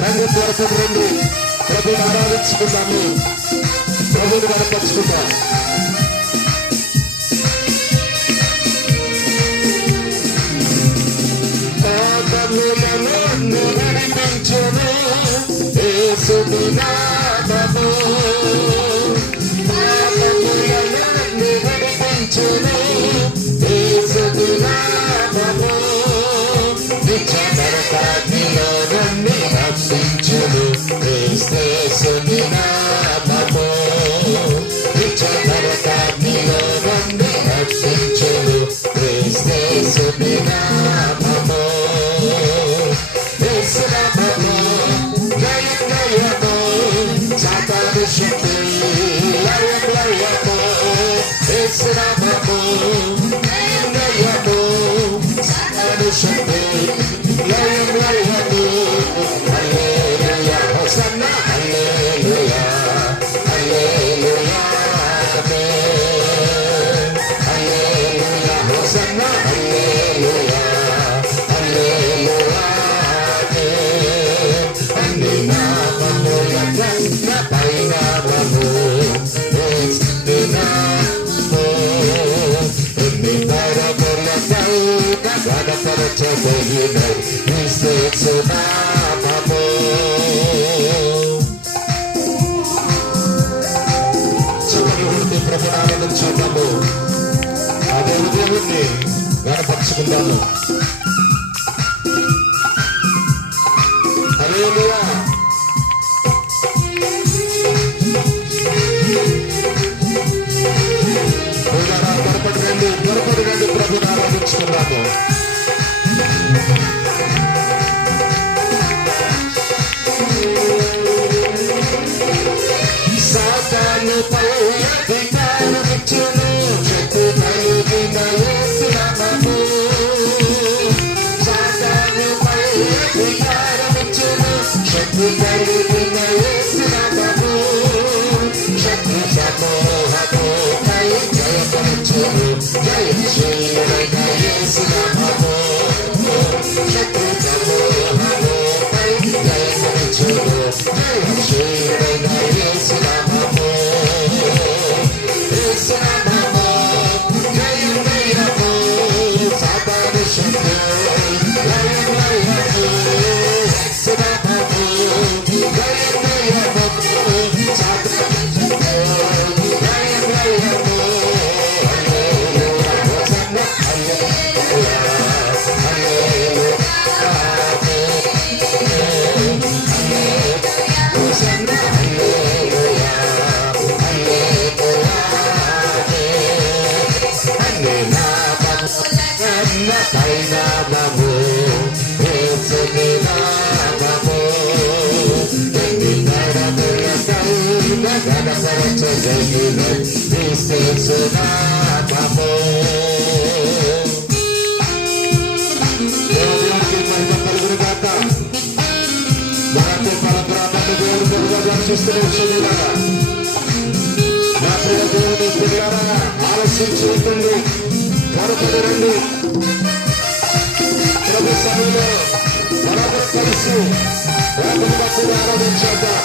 రంగు త్వరపడి రండి, ప్రభుని ఆరాధించుకుందాము, ప్రభుని కనపరుచుకుందాం. పాపములలో నడిపించును యేసుని నామము, పాపములలో నడిపించును యేసుని నామము, నిత్య నరకాగ్నిలో నుండి రక్షించును యేసుని నామము, నిత్య నరకాగ్నిలో నుండి రక్షించును యేసుని నామము. యేసు నామము జయం జయము, సాతాను శక్తి లయం లయము, యేసు నామము జయం జయము, సాతాను శక్తి లయం లయము. హల్లెలూయా హోసన్నా హల్లెలూయా హల్లెలూయా ఆమేన్, హల్లెలూయా హోసన్నా హల్లెలూయా హల్లెలూయా ఆమేన్. అన్ని నామముల కన్నా పైనామము యేసు నామము, ఎన్ని తరముల కన్నా గణపరచదగినది యేసు నామము. చివరి ప్రభునామం చూద్దాము, అదే దేవుణ్ణి గణపరుచుకుందాము. హల్లెలూయా. త్వరపడి రండి, ప్రభుని ఆరాధించుకుందాము. సాతానుపై అధికారమిచ్చును శక్తి కలిగిన యేసు నామము, సాతానుపై అధికారమిచ్చును శక్తి కలిగిన యేసు నామము, శక్తి సమూహముపై జయపరచును జయశీలైన యేసు నామము, శక్తి సమూహముపై జయపరచును జయశీలైన యేసు నామము, యేసు నామము జయం జయము, సాతాను శక్తి లయం లయము, యేసు నామము జయం జయము, సాతాను శక్తి లయం లయము. హల్లెలూయా హోసన్నా హల్లెలూయా హల్లెలూయా ఆమేన్, హల్లెలూయా హోసన్నా హల్లెలూయా హల్లెలూయా ఆమేన్. అన్ని నామముల కన్నా పైనామము యేసుని నామము, ఎన్ని తరముల కన్నా గణపరచదగినది యేసు నామము. దేవునికి మహిమ కలుగును గాక. మనతో పరబ్రహ్మను దేవుడు కలుగా దర్శిస్తూ వచ్చునుగాక. నా ప్రియ దేవుని పిల్లలారా, ఆలస్యించి ఉంటుంది, త్వరపడి రండి. ప్రభు సభలో మనందరం కలిసి ప్రభుని భక్తులు ఆరాధించేద్దాం.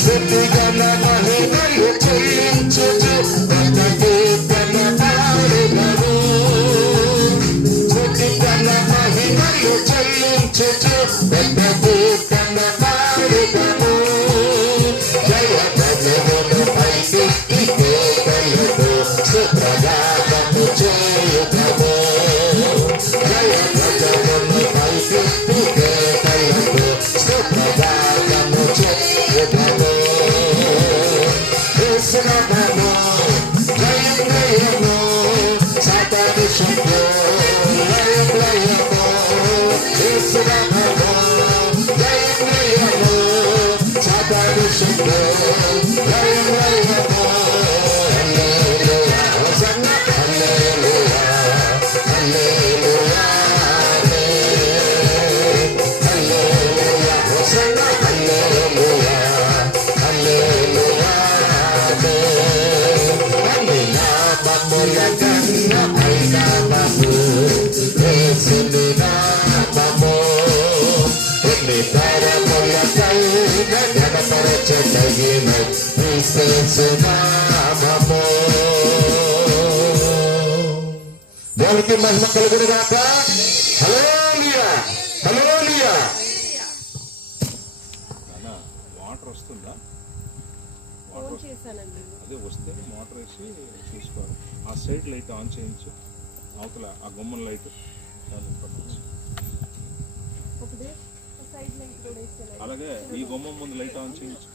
స్థుతిగణ మహిమలు చెల్లించుచు కీర్తన పాడెదము, స్థుతిగణ మహిమలు చెల్లించుచు కీర్తన పాడెదము, జయ ధనమును పైకి కేకలతో సుప్రభాతము చేయు కన్న ఐనామము యేసుని నామము ఎన్ని తరములకైన ఘనపరచదగిన యేసు నామము. దేవునికి మహిమ కలుగును గాక. హల్లెలూయా హల్లెలూయా. వాటర్ వస్తుందా? అదే వస్తే మోటార్ వేసి చూసుకోవాలి. ఆ సైడ్ లైట్ ఆన్ చేయించు, అవతల ఆ గుమ్మం లైట్ అలాగే ఈ గుమ్మం ముందు లైట్ ఆన్ చేయించు.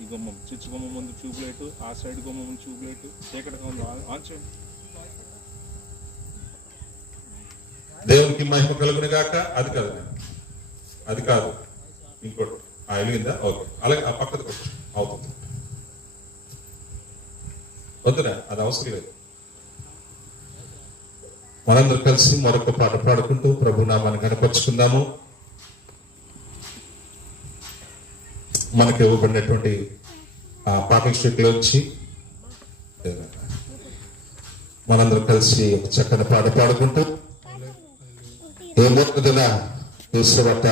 ఈ గుమ్మం చిచ్చు గుమ్మం ముందు ట్యూబ్ లైట్, ఆ సైడ్ గుమ్మం ముందు ట్యూబ్ లైట్ చీకటిగా ఉంది, ఆన్ చేయండి. దేవునికి మహిమ కలుగును గాక. అది కాదు, అది కాదు, ఇంకోటి వెలిగిందా? ఓకే, అలాగే ఆ పక్కకు వచ్చి అవుతుంది. వద్దురా, అది అవసరం లేదు. మనందరూ కలిసి మరొక పాట పాడుకుంటూ ప్రభునామాన్ని కనపరుచుకుందాము. మనకి ఇవ్వబడినటువంటి ఆ పాఠం స్ట్రీట్లో వచ్చి మనందరూ కలిసి ఒక చక్కని పాట పాడుకుంటూ ఏమవుతుందా ఈశ్వరట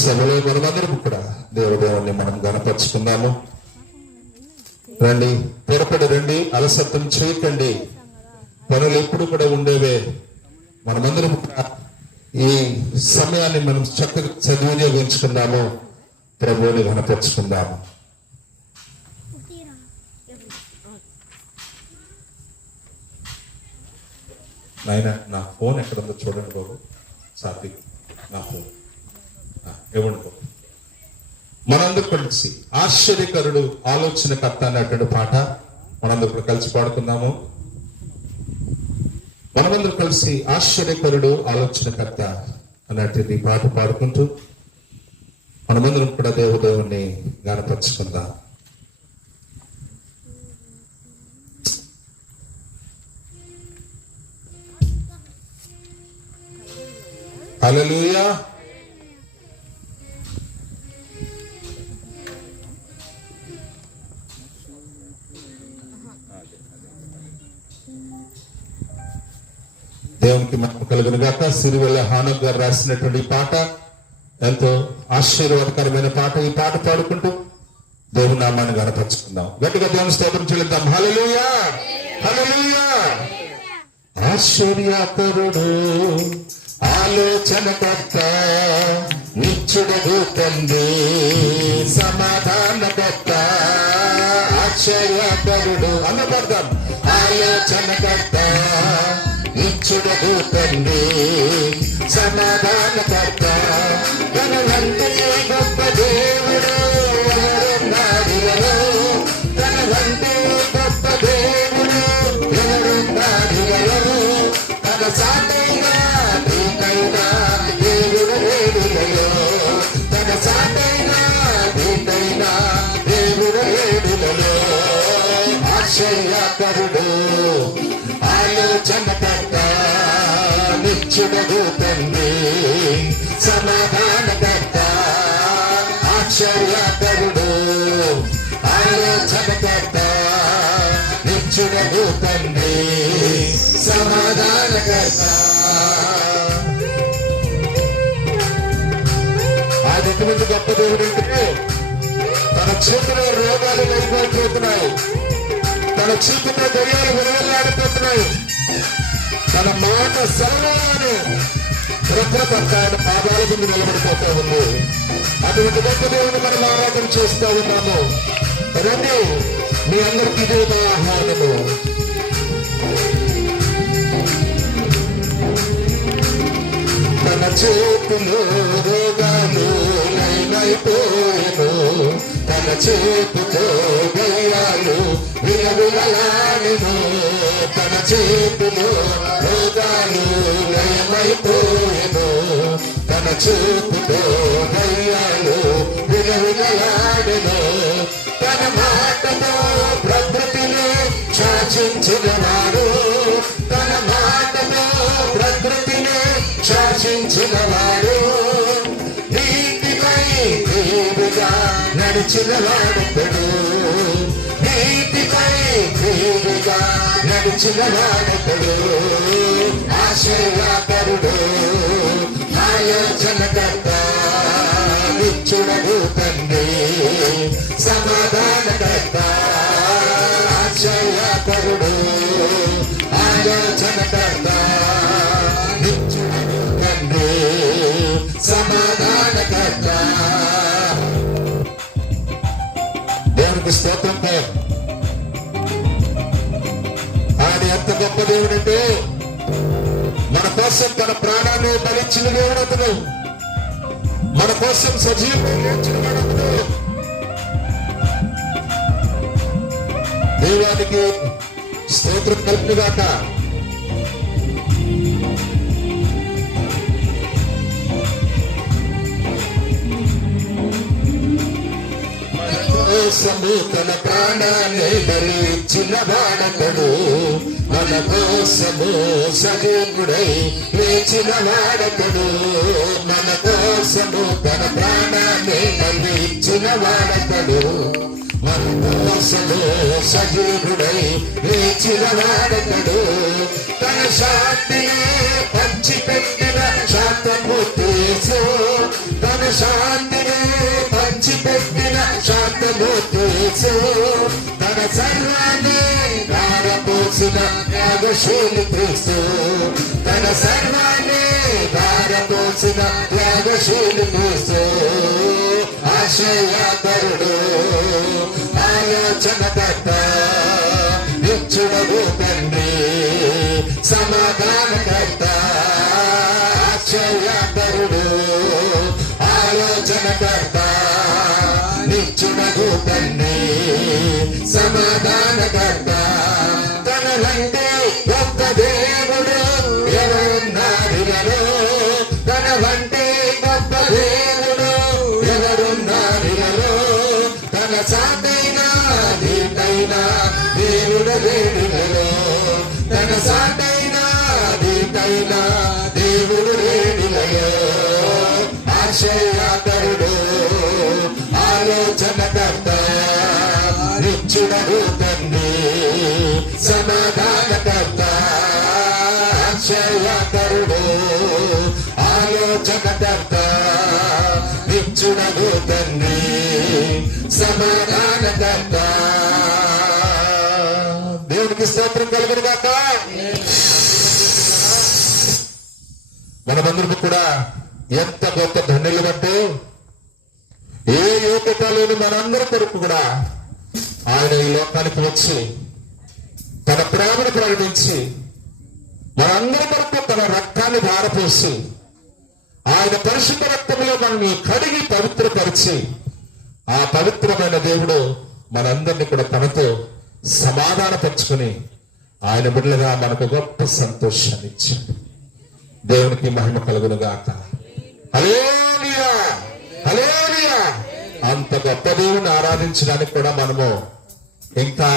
సభలో మనమందరం కూడా దేవుని మనం గణపరుచుకుందాము. రండి, త్వరపడి రండి, అలసత్వం చేయకండి. పనులు ఎప్పుడు కూడా ఉండేవే. మనమందరం కూడా ఈ సమయాన్ని మనం చక్కగా సద్వినియోగించుకుందాము, ప్రభువుని గణపరుచుకుందాము. నాయన, నా ఫోన్ ఎక్కడుందో చూడండి బాబు. సాత్విక్, నా ఫోన్ ఇవ్వండి బాబు. మనందరూ కలిసి ఆశ్చర్యకరుడు ఆలోచనకర్త అన్నటువంటి పాట మనందరూ కూడా కలిసి పాడుకుందాము. మనమందరూ కలిసి ఆశ్చర్యకరుడు ఆలోచనకర్త అన్నటువంటి పాట పాడుకుంటూ మనమందరం కూడా దేవుని గానపరుచుకుందాం. హల్లెలూయా. దేవునికి మహిమ కలుగును గాక. సిరివెల్ల హానక్ గారు రాసినటువంటి పాట ఎంతో ఆశీర్వాదకరమైన పాట. ఈ పాట పాడుకుంటూ దేవుని నామాన్ని గణపరుచుకుందాం. గట్టిగా దేవుని స్తోత్రం చెల్లిద్దాం. హల్లెలూయా హల్లెలూయా. ఆశ్చర్యకరుడు ఆలోచనకర్త నిత్యుడు తండ్రి సమాధానకర్త. ఆశ్చర్యకరుడు అన్నపడతాం. ఆలోచనకర్త నిత్యుడు తండ్రి సమాధానకర్త. తనవంటే గొప్ప దేవుడు ఎవరున్నాడు? తనవంటే గొప్ప దేవుడు ఎవరున్నాడు? తన సాటైనా నీకైనా దేవుడు లేడులలో. తన సాటైనా నీకైనా దేవుడు లేడులలో. ఆశ్చర్యకరుడు ఆలోచనకర్త నిత్యుడు తండ్రి సమాధానకర్త. ఆశ్చర్యకరుడు ఆలోచనకర్త నిత్యుడు తండ్రి సమాధానకర్త. ఆయన ఎటువంటి గొప్ప దేవుడు అంటే తన చేతిలో రోగాలు వెళ్ళిపోతున్నాయి, తన చేతిలో దయ్యాలు విలువలాడిపోతున్నాయి. తన మాట సర్వాలను ప్రకృతి ఆయన పాదాల ముందు నిలబడిపోతా ఉంది. అటువంటి గొప్ప దేవుని మనం ఆరాధన చేస్తూ ఉన్నాము. రండి, మీ అందరికీ ఇదే మా ఆహ్వానము. తన చేతిలో రోగాలు నయమైపోయెను. తన చేతితో దయ్యాలు విలవిలలాడెను. తన చేతిలో రోగాలు నయమైపోయెను. తన చేతితో దయ్యాలు విలవిలలాడెను. తన మాటతో ప్రకృతిని శాసించినవాడు. తన మాటతో ప్రకృతిని శాసించినవాడు. నీతిపై దేవుగా నడిచినవాడు. నీతిపై దేవుగా నడిచిన వాడతడు ఆశయాకరుడు ఆలోచనకర్త నిత్యుడగు తండ్రి సమాధానకర్త ఆశయాకరుడు ఆలోచనకర్త నిత్యుడగు తండ్రి సమాధానకర్త. దేవునికి స్తోత్రంతో ఆయన ఎంత గొప్ప దేవుడంటే మన కోసం తన ప్రాణాన్ని బలించిన దేవుడు అతను, మన కోసం సజీవంగా లేచిన వాడు అతను. దైవానికి స్తోత్రం కలుగుగాక. కోసము తన ప్రాణాన్ని బలించిన వాడతడు, మన కోసము సజీవుడై లేచిన వాడతడు, మన కోసము తన ప్రాణాన్ని బలించిన వాడతడు, మన కోసము సజీవుడై లేచిన వాడతడు. తన శాంతిని పంచిపెట్టిన శాంతమూర్తి, తన శాంతిని పంచిపెట్టిన శాంతమూర్తి, తన సర్వాన్ని ధారపోసిన త్యాగశీలి క్రీస్తు, తన సర్వాన్ని ధారపోసిన త్యాగశీలి క్రీస్తు. ఆశయాకరుడు ఆలోచనకర్త నిత్యుడగు తండ్రి సమాధానకర్త. ఆశయాకరుడు ఆలోచనకర్త నిత్యుడగు తండ్రి సమాధానకర్త. తన వంటి గొప్ప దేవుడు ఎవరున్నారిలో, తన వంటి గొప్ప దేవుడు ఎవరున్నారిలో, తన సాటైనా దీటైనా దేవుడు లేడిలో, తన సాటైనా దీటైనా దేవుడు లేడిలయో. ఆశయాకరుడు ఆలోచనకర్త నిత్యుడగు తండ్రి సమాధానకర్త. ఆశయాకరుడు ఆలోచనకర్త నిత్యుడగు తండ్రి సమాధానకర్త. దేవునికి స్తోత్రం కలుగునుగాక. మనమందరం కూడా ఎంత గొప్ప ధన్యులు బట్టి ఏ యోగ్యత లేని మనందరి కొరకు కూడా ఆయన ఈ లోకానికి వచ్చి తన ప్రేమను ప్రకటించి మనందరి కొరకు తన రక్తాన్ని ధారపోసి ఆయన పరిశుద్ధ రక్తంలో మనల్ని కడిగి పవిత్రపరిచి ఆ పవిత్రమైన దేవుడు మనందరినీ కూడా తనతో సమాధానపరుచుకుని ఆయన బిడ్డలుగా మనకు గొప్ప సంతోషాన్ని ఇచ్చాడు. దేవునికి మహిమ కలుగునుగాక. హల్లెలూయా, హల్లెలూయా. అంత గొప్ప దేవుని ఆరాధించడానికి కూడా మనము ఇంకా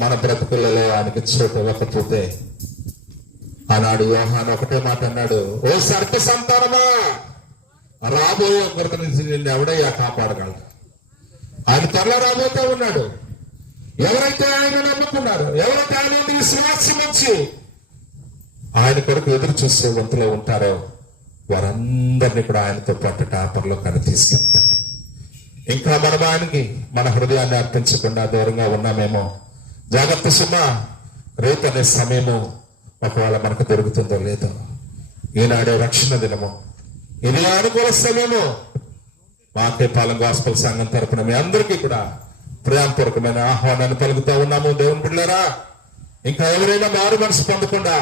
మన బ్రతుకులలో ఆయనకి చోటు ఇవ్వకపోతే, ఆనాడు యోహాను ఒకటే మాట అన్నాడు, ఓ సర్ప సంతానమా, రాబోయే ఉగ్రత నుంచి నిన్ను ఎవడయ్యా కాపాడగలడు. ఆయన త్వరలో రాబోతూ ఉన్నాడు. ఎవరైతే ఆయన నమ్ముకున్నారు, ఎవరైతే ఆయన విశ్వాసం వచ్చి ఆయన కొరకు ఎదురు చూసే వంతులో ఉంటారో వారందరినీ కూడా ఆయనతో పాటు టాపర్లో కానీ తీసుకెళ్తాడు. ఇంకా మనం ఆయనకి మన హృదయాన్ని అర్పించకుండా దూరంగా ఉన్నామేమో. జాగ్రత్త సుమా, రేపు అనే సమయము ఒకవేళ మనకు దొరుకుతుందో లేదో. ఈనాడే రక్షణ దినము, ఇది అనుకూల సమయము. మాకే పాలెం గాస్పల్ సంఘం తరపున మీ అందరికీ కూడా ప్రేమపూర్వకమైన ఆహ్వానాన్ని పలుకుతా ఉన్నాము. దేవుని బిడ్డలారా, ఇంకా ఎవరైనా మారు మనసు పొందకుండా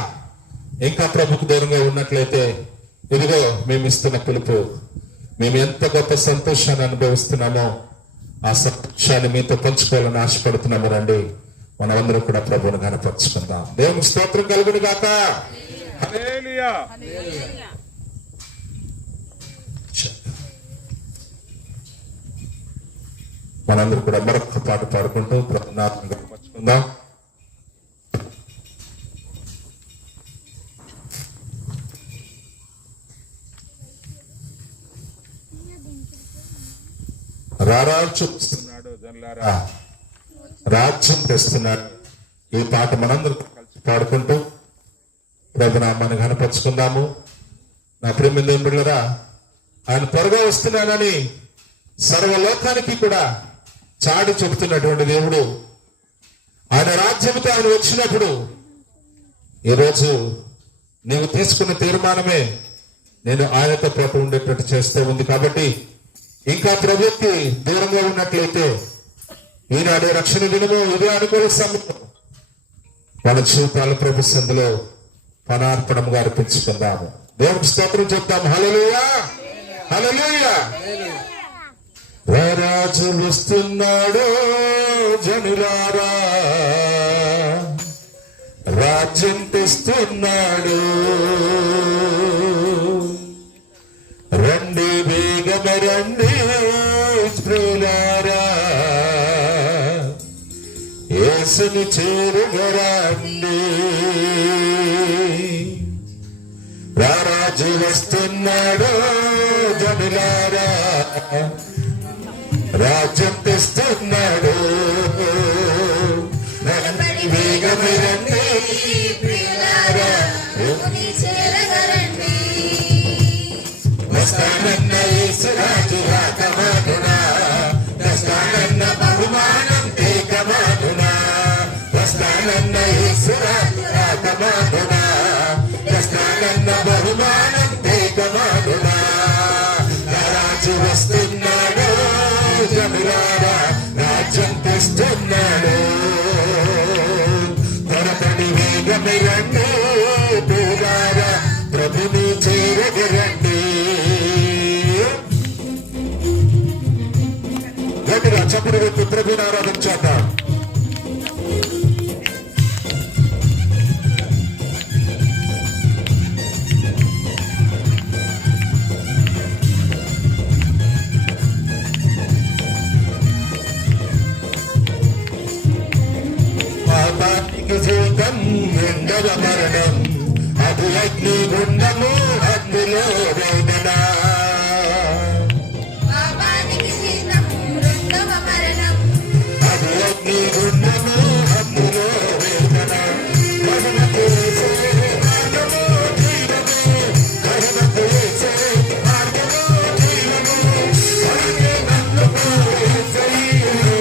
ఇంకా ప్రభుకు దూరంగా ఉన్నట్లయితే, ఇదిగో మేము ఇస్తున్న పిలుపు. మేము ఎంత గొప్ప సంతోషాన్ని అనుభవిస్తున్నామో ఆ సంతోషాన్ని మీతో పంచుకోవాలని ఆశపడుతున్నాము. రండి, మనమందరం కూడా ప్రభువును కనపరుచుకుందాం. దేవునికి స్తోత్రం కలుగును గాక. హల్లెలూయా. మనందరూ కూడా మరొక పాట పాడుకుంటూ ప్రభువును కనపరుచుకుందాం. రారాచుస్తున్నాడు జనులారా, రాజ్యం తెస్తున్నాడు. ఈ పాట మనందరూ కలిసి పాడుకుంటూ ప్రభునామాన్ని ఘనపరుచుకుందాము. నా ప్రేమ దేవుడులరా, ఆయన త్వరగా వస్తున్నానని సర్వలోకానికి కూడా చాటి చెబుతున్నటువంటి దేవుడు, ఆయన రాజ్యంతో ఆయన వచ్చినప్పుడు ఈరోజు నీవు తీసుకున్న తీర్మానమే నేను ఆయనతో పాటు ఉండేటట్టు చేస్తూ ఉంది. కాబట్టి ఇంకా ప్రభుకి దూరంగా ఉన్నట్లయితే ఈనాడు రక్షణ దినము, ఇదే అనుకూల సమయం, వాళ్ళ జీవితాల ప్రభు సందులో పనార్పణముగా అర్పించుకుందాము. దేవునికి స్తోత్రం చెప్తాం. హల్లెలూయా, హల్లెలూయా. రాజు వస్తున్నాడు జనులారా, రాజ్యం తెస్తున్నాడు, రండి వేగమ రండి ప్రియులారా, యేసుని చేరుగరండి. రాజు వస్తున్నాడు జనులారా, రాజ్యం తెస్తున్నాడు, వేగమే రండి ప్రియులారా, వస్తానన్న యేసురాజు రాకమానునా, వస్తానన్న బహుమానం తేకమానునా, వస్తానన్న యేసురాజు రాకమానునా, వస్తానన్న బహుమానం తేకమానునా. రాజు వస్తున్నాడు జనులారా, రాజ్యం తెస్తున్నాడు, త్వరపడి వేగమే రండి ప్రియులారా, ప్రభుని చేరగరండి. గట్టిగా చప్పుడు పెట్టి ప్రభుని ఆరాధించేద్దాం. పాపానికి జీతం రెండవ మరణం, అది అగ్ని గుండము, అందులో వేదన. అది అగ్ని గుండము, అందులో వేదన. మరణకు వేసే మార్గము జీవము, మరణకు వేసే మార్గము జీవము, మరణే నన్నుకు వేసయ్యను,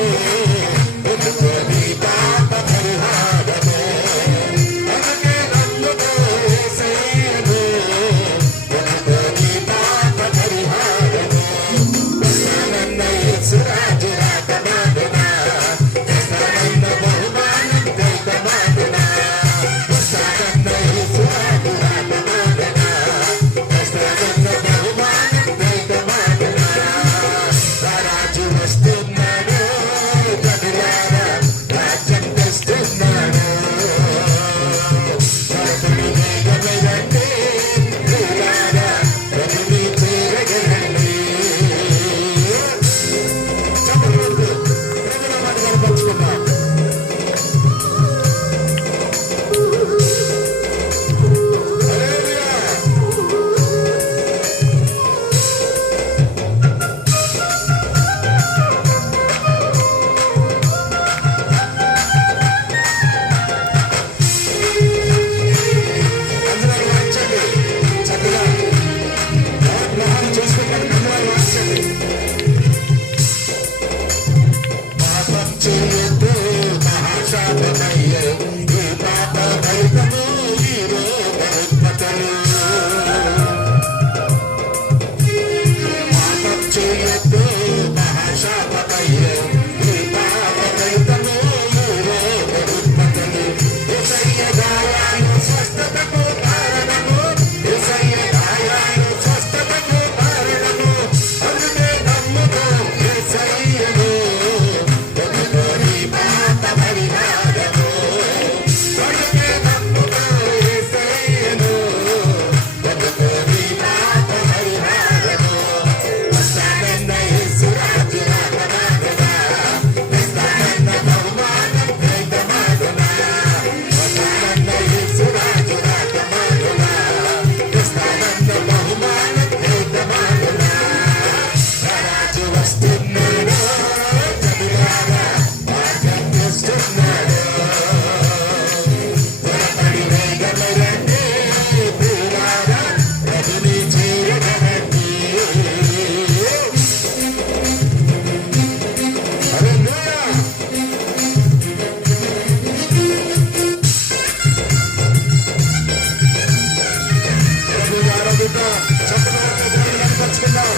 ఎదుకొని పాప పరిహారము, మరణే నన్నుకు వేసయ్యను, ఎదుకొని రండి ప్రియులారా, ప్రభుని చేరగరండి. హల్లెలూయా. ప్రభుని ఆరాధిద్దాం, చప్పట్లతో దేవుని కనపరుచుకుందాం.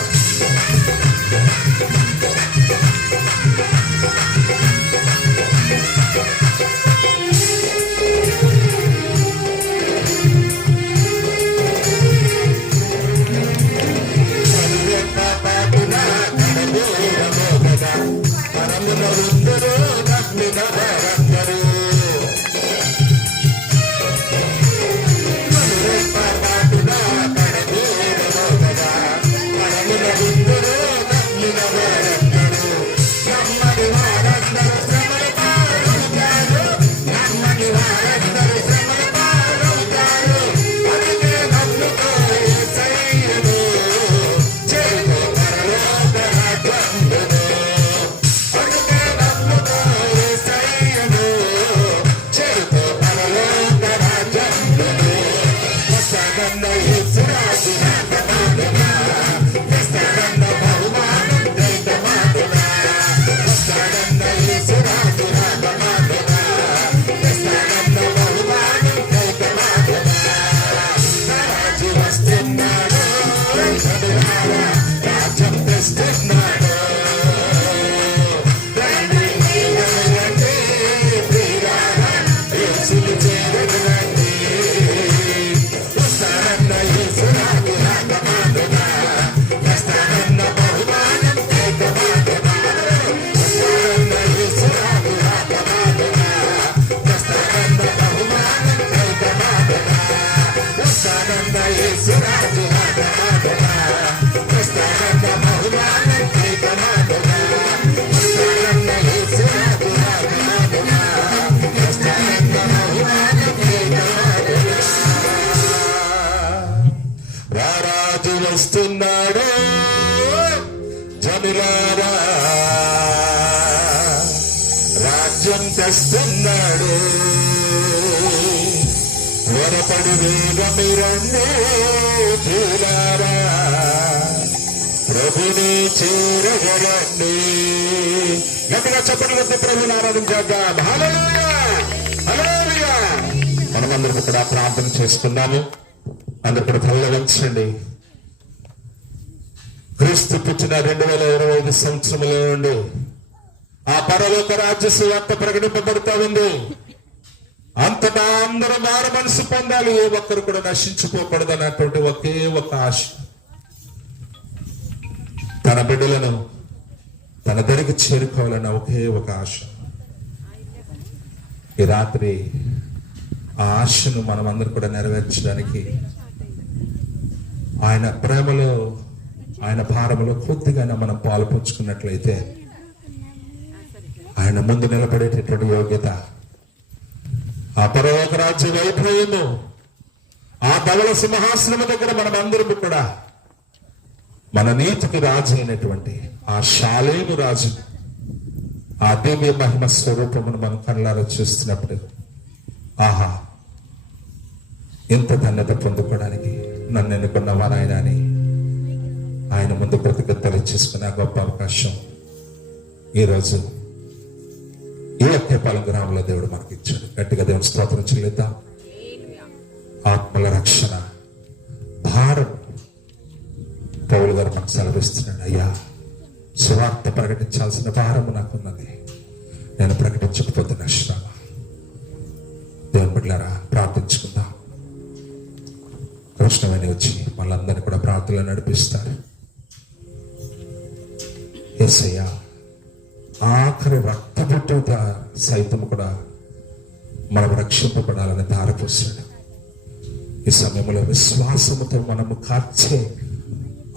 రారాజు వస్తున్నాడు జనులారా, రాజ్యం తెస్తున్నాడు. త్వరపడి వేగమిరండి ప్రియులారా, ప్రభుని చేరగలండి. గట్టిగా చప్పట్లు కొట్టి ప్రభుని ఆరాధించేద్దాం. హల్లెలూయా, హల్లెలూయా. మనమందరం ఇక్కడ ప్రార్థన చేసుకున్నాము. అందరు కూడా తలలో వంచండి. క్రీస్తు పుట్టిన 2025 సంవత్సరంలో నుండి ఆ పరలోక రాజ్య సువార్త ప్రకటింపబడుతూ ఉంది. అంతటా అందరూ మారు మనసు పొందాలి, ఏ ఒక్కరు కూడా నశించుకోకూడదు అన్నటువంటి ఒకే ఒక ఆశ. తన బిడ్డలను తన దగ్గరికి చేరుకోవాలన్న ఒకే ఒక ఆశ. ఈ రాత్రి ఆ ఆశను మనం అందరూ కూడా నెరవేర్చడానికి ఆయన ప్రేమలో, ఆయన భారములో కొద్దిగా మనం పాలుపంచుకున్నట్లయితే ఆయన ముందు నిలబడేటటువంటి యోగ్యత, ఆ పరలోక రాజ్య వైభవము, ఆ ధవళ సింహాసనము దగ్గర మనం అందరము కూడా మన నీతికి రాజు అయినటువంటి ఆ షాలేము రాజు, ఆ దివ్య మహిమ స్వరూపమును మనం కళ్ళారా చూస్తున్నప్పుడు, ఆహా ఇంత ధన్యత పొందుకోవడానికి నన్ను ఎన్నుకున్నవా నాయన అని ఆయన ముందు కృతజ్ఞతలు చేసుకునే గొప్ప అవకాశం ఈరోజు ఈ ఒక్కేపాలెం గ్రామంలో దేవుడు మనకి ఇచ్చాడు. గట్టిగా దేవుని స్తోత్రం చెల్లిద్దాం. ఆత్మల రక్షణ భారం పౌలు గారు మనకు సెలవిస్తున్నాడు. అయ్యా, సువార్త ప్రకటించాల్సిన భారము నాకున్నది, నేను ప్రకటించకపోతే నష్టం. దేవుని బిడ్డలారా ప్రార్థించుకుందాం. కృష్ణవేణి వచ్చి వాళ్ళందరినీ కూడా ప్రార్థనలు నడిపిస్తారు. యేసయ్య ఆఖరి రక్తబొట్టు సైతం కూడా మనం రక్షింపబడాలని ధారపోసాడు. ఈ సమయంలో విశ్వాసముతో మనము కార్చే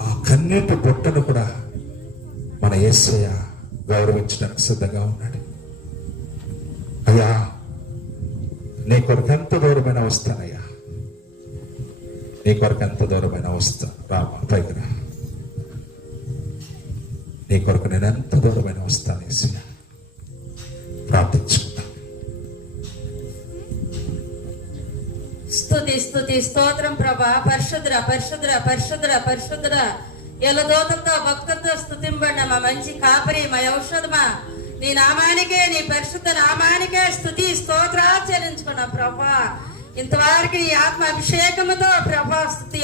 ఆ కన్నీటి బొట్టను కూడా మన యేసయ్య గౌరవించడానికి సిద్ధంగా ఉన్నాడు. అయ్యా, నీ కొరకు ఎంత దూరమైన వస్తానయ్యా, నీ కొరకు ఎంత దూరమైన వస్తాను. రామా పైకి రా, నీ కొరకు నేను ఎంత దూరమైన వస్తాను. యేసయ్య ప్రార్థించుకున్నా. స్తుతి స్తుతి స్తోత్రం ప్రభా. పరిశుద్ర పరిశుద్ర పరిశుద్ర పరిశుద్ర ఎల్ల దూతలతో భక్తులతో స్తుతింపడిన మా మంచి కాపరి, మా ఔషధమా, నీ నామానికే, నీ పరిశుద్ధ నామానికే స్తుతి స్తోత్రాలు చెల్లించుకున్నా ప్రభా. ఇంతవరకు నీ ఆత్మ అభిషేకముతో ప్రభా స్తుతి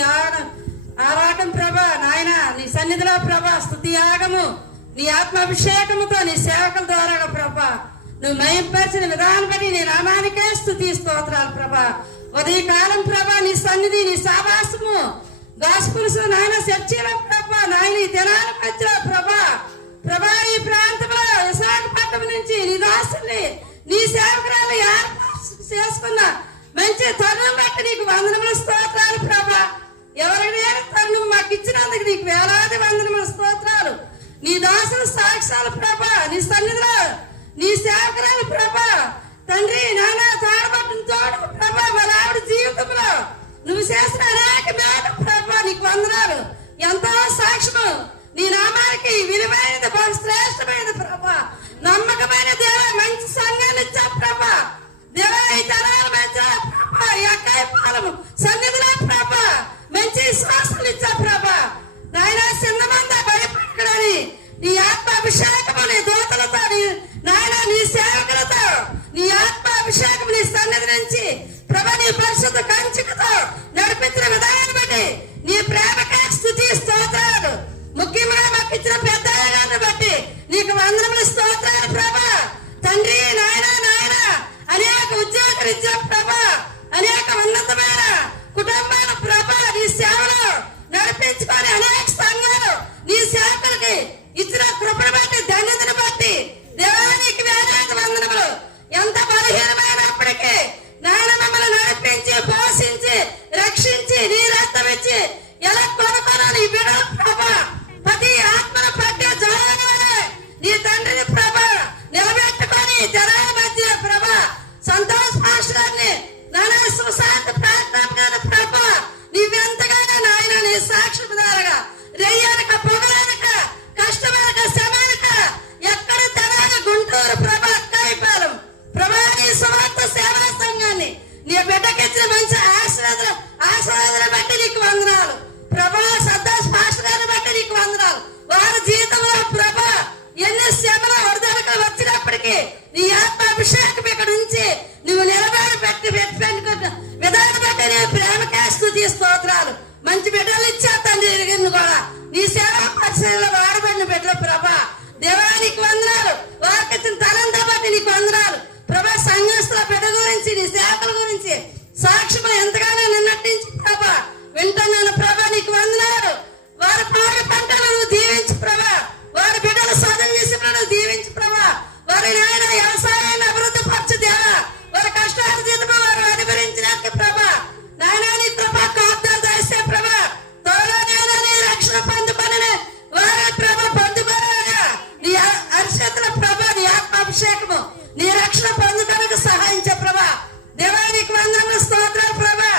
ఆరాటం ప్రభా. నాయన నీ సన్నిధిలో ప్రభా స్తుతి యాగము నీ ఆత్మాభిషేకముతో నీ సేవకుల ద్వారా ప్రభా నువ్వు మయంపరిచిన విధానం బట్టి నీ నామానికే స్తుతి స్తోత్రాలు ప్రభా. ఉదయకాలం ప్రభా నీ సన్నిధి, నీ సావాసము, గాస్పుల్స్ నాయన చర్చిల ప్రభా, నాయన ఈ దినాల మధ్య ప్రభా ప్రభా ఈ ప్రాంతంలో విశాఖపట్నం నుంచి నీ దాసుల్ని నీ సేవకురాలు ఏర్పాటు చేసుకున్న మంచి తరుణం బట్టి నీకు వందనములు స్తోత్రాలు ప్రభా. ఎవరైనా తరుణం మాకు ఇచ్చినందుకు నీకు వేలాది వందనముల స్తోత్రాలు. నీ దాసుల సాక్ష్యాలు ప్రభా, నీ సన్నిధిలో నీ సేవకురాలు ప్రభా తండ్రి నాన్న తాడబట్టిన తోడు ప్రభా మన ఆవిడ జీవితంలో నువ్వు చేసిన అనేక మేలు ప్రభా నీకు వందనాలు. ఎంతో సాక్ష్యము నీ నామానికి విలువైనది, బహు శ్రేష్టమైనది ప్రభా. నమ్మకమైన దేవ మంచి సంఘాన్ని ఇచ్చా ప్రభా. దేవ ఈ తరాల మధ్య ప్రభా ఈ అక్కాయ పాలము సన్నిధిలో ప్రభా మంచి శ్వాసలు ఇచ్చా ప్రభా. నాయన చిన్నమంద భయపడకడని నీ ఆత్మ అభిషేకము నీ దూతలతో నాయన నీ సేవకులతో నీ ఆత్మ అభిషేకం నీ సన్నిధి నుంచి ప్రభా నీ పరిశుద్ధ కంచికతో నడిపించిన విధానం బట్టి నీ ప్రేమకే స్తుతి స్తోత్రాలు. ముఖ్యంగా మాకు ఇచ్చిన పెద్దగాన్ని బట్టి నీకు వందనములు స్తోత్రాలు ప్రభా. తండ్రి నాయన నాయన అనేక ఉద్యోగులు ఇచ్చా ప్రభా, అనేక ఉన్నతమైన కుటుంబాల ప్రభా నీ సేవలో నడిపించుకొని అనేక సంఘాలు నీ సేవకులకి ఇచ్చిన కృపను బట్టి ధన్యతను బట్టి దేవానికి వేలాది వందనములు. ఎంత బలహీనమైనప్పటికీ నాయన మమ్మల్ని నడిపించి పోషించి రక్షించి నీ రక్తం ఇచ్చి ఎలా కొనుకొనో నీ బిడ్డల ప్రభా ప్రతి ఆత్మను పట్టే జనాలనే నీ తండ్రిని ప్రభా నిలబెట్టుకొని జనాల మధ్య ప్రభా సంతోష్ మాస్టర్ని నాన్న సుశాంత్ ప్రార్థన ప్రభా నీవెంతగానో నాయన నీ సాక్ష్యం ద్వారాగా రెయ్యనక పొగలనక కష్టమనక శ్రమనక ఎక్కడ తెనాల గుంటూరు ప్రభా కాయపాలెం ప్రభా నీ సువార్త సేవా సంఘాన్ని నీ బిడ్డకిచ్చిన మంచి ఆశీర్వాదాలు బట్టి నీకు వందనాలు ప్రభా. సంతోష్ మాస్టర్ గారిని బట్టి నీకు వందనాలు. వారి జీవితంలో ప్రభా ఎన్ని శ్రమల వరదలకు వచ్చినప్పటికీ నీ ఆత్మాభిషేకం ఇక్కడ నుంచి నువ్వు నిలబడి పెట్టి విధానం బట్టి నీ ప్రేమకే స్తుతి స్తోత్రాలు. మంచి బిడ్డలు ఇచ్చా తండ్రి కూడా నీ సేవా పరిచయంలో వాడబడిన బిడ్డల ప్రభా దేవానికి వందనాలు. వారికి ఇచ్చిన తలంతో బట్టి నీకు వందనాలు ప్రభా. సంఘస్థుల బిడ్డ గురించి నీ సేవకుల గురించి సాక్ష్యం ఎంతగానో నిన్నట్టించి ప్రభా వింటున్నాను ప్రభా నీకు వందనాలు. వారి పాడి పంటలను దీవించు ప్రభా, వారి బిడ్డల చదువు విషయంలో దీవించు ప్రభా. వారి నాయన వ్యవసాయాన్ని అభివృద్ధి పరచు దేవా. వారి కష్టాలు జీతము వారు అనుభరించడానికి ప్రభా నాయన నీ కృప కాపుదల దయచే ప్రభా. త్వరలో నేను నీ రక్షణ పొందుకొని వారి ప్రభ పొందుకోలేగా నీ అరిచేతుల ప్రభా నీ ఆత్మాభిషేకము నీ రక్షణ పొందుకోడానికి సహాయించే ప్రభా. దేవానికి వందనములు స్తోత్రాలు ప్రభా.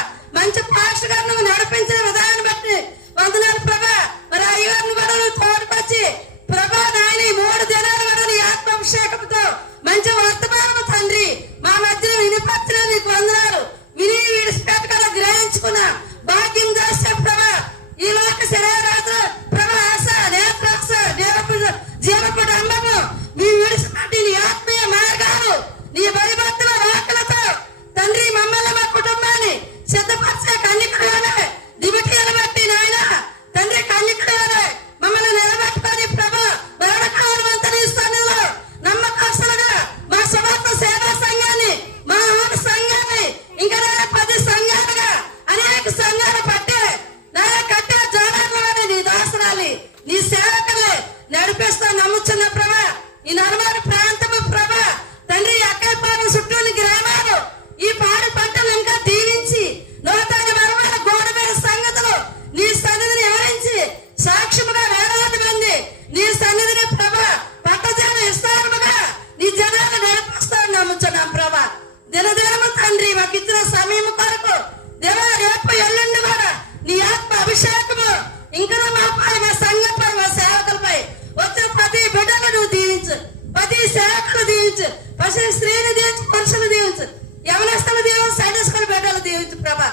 దీవించు ప్రభా.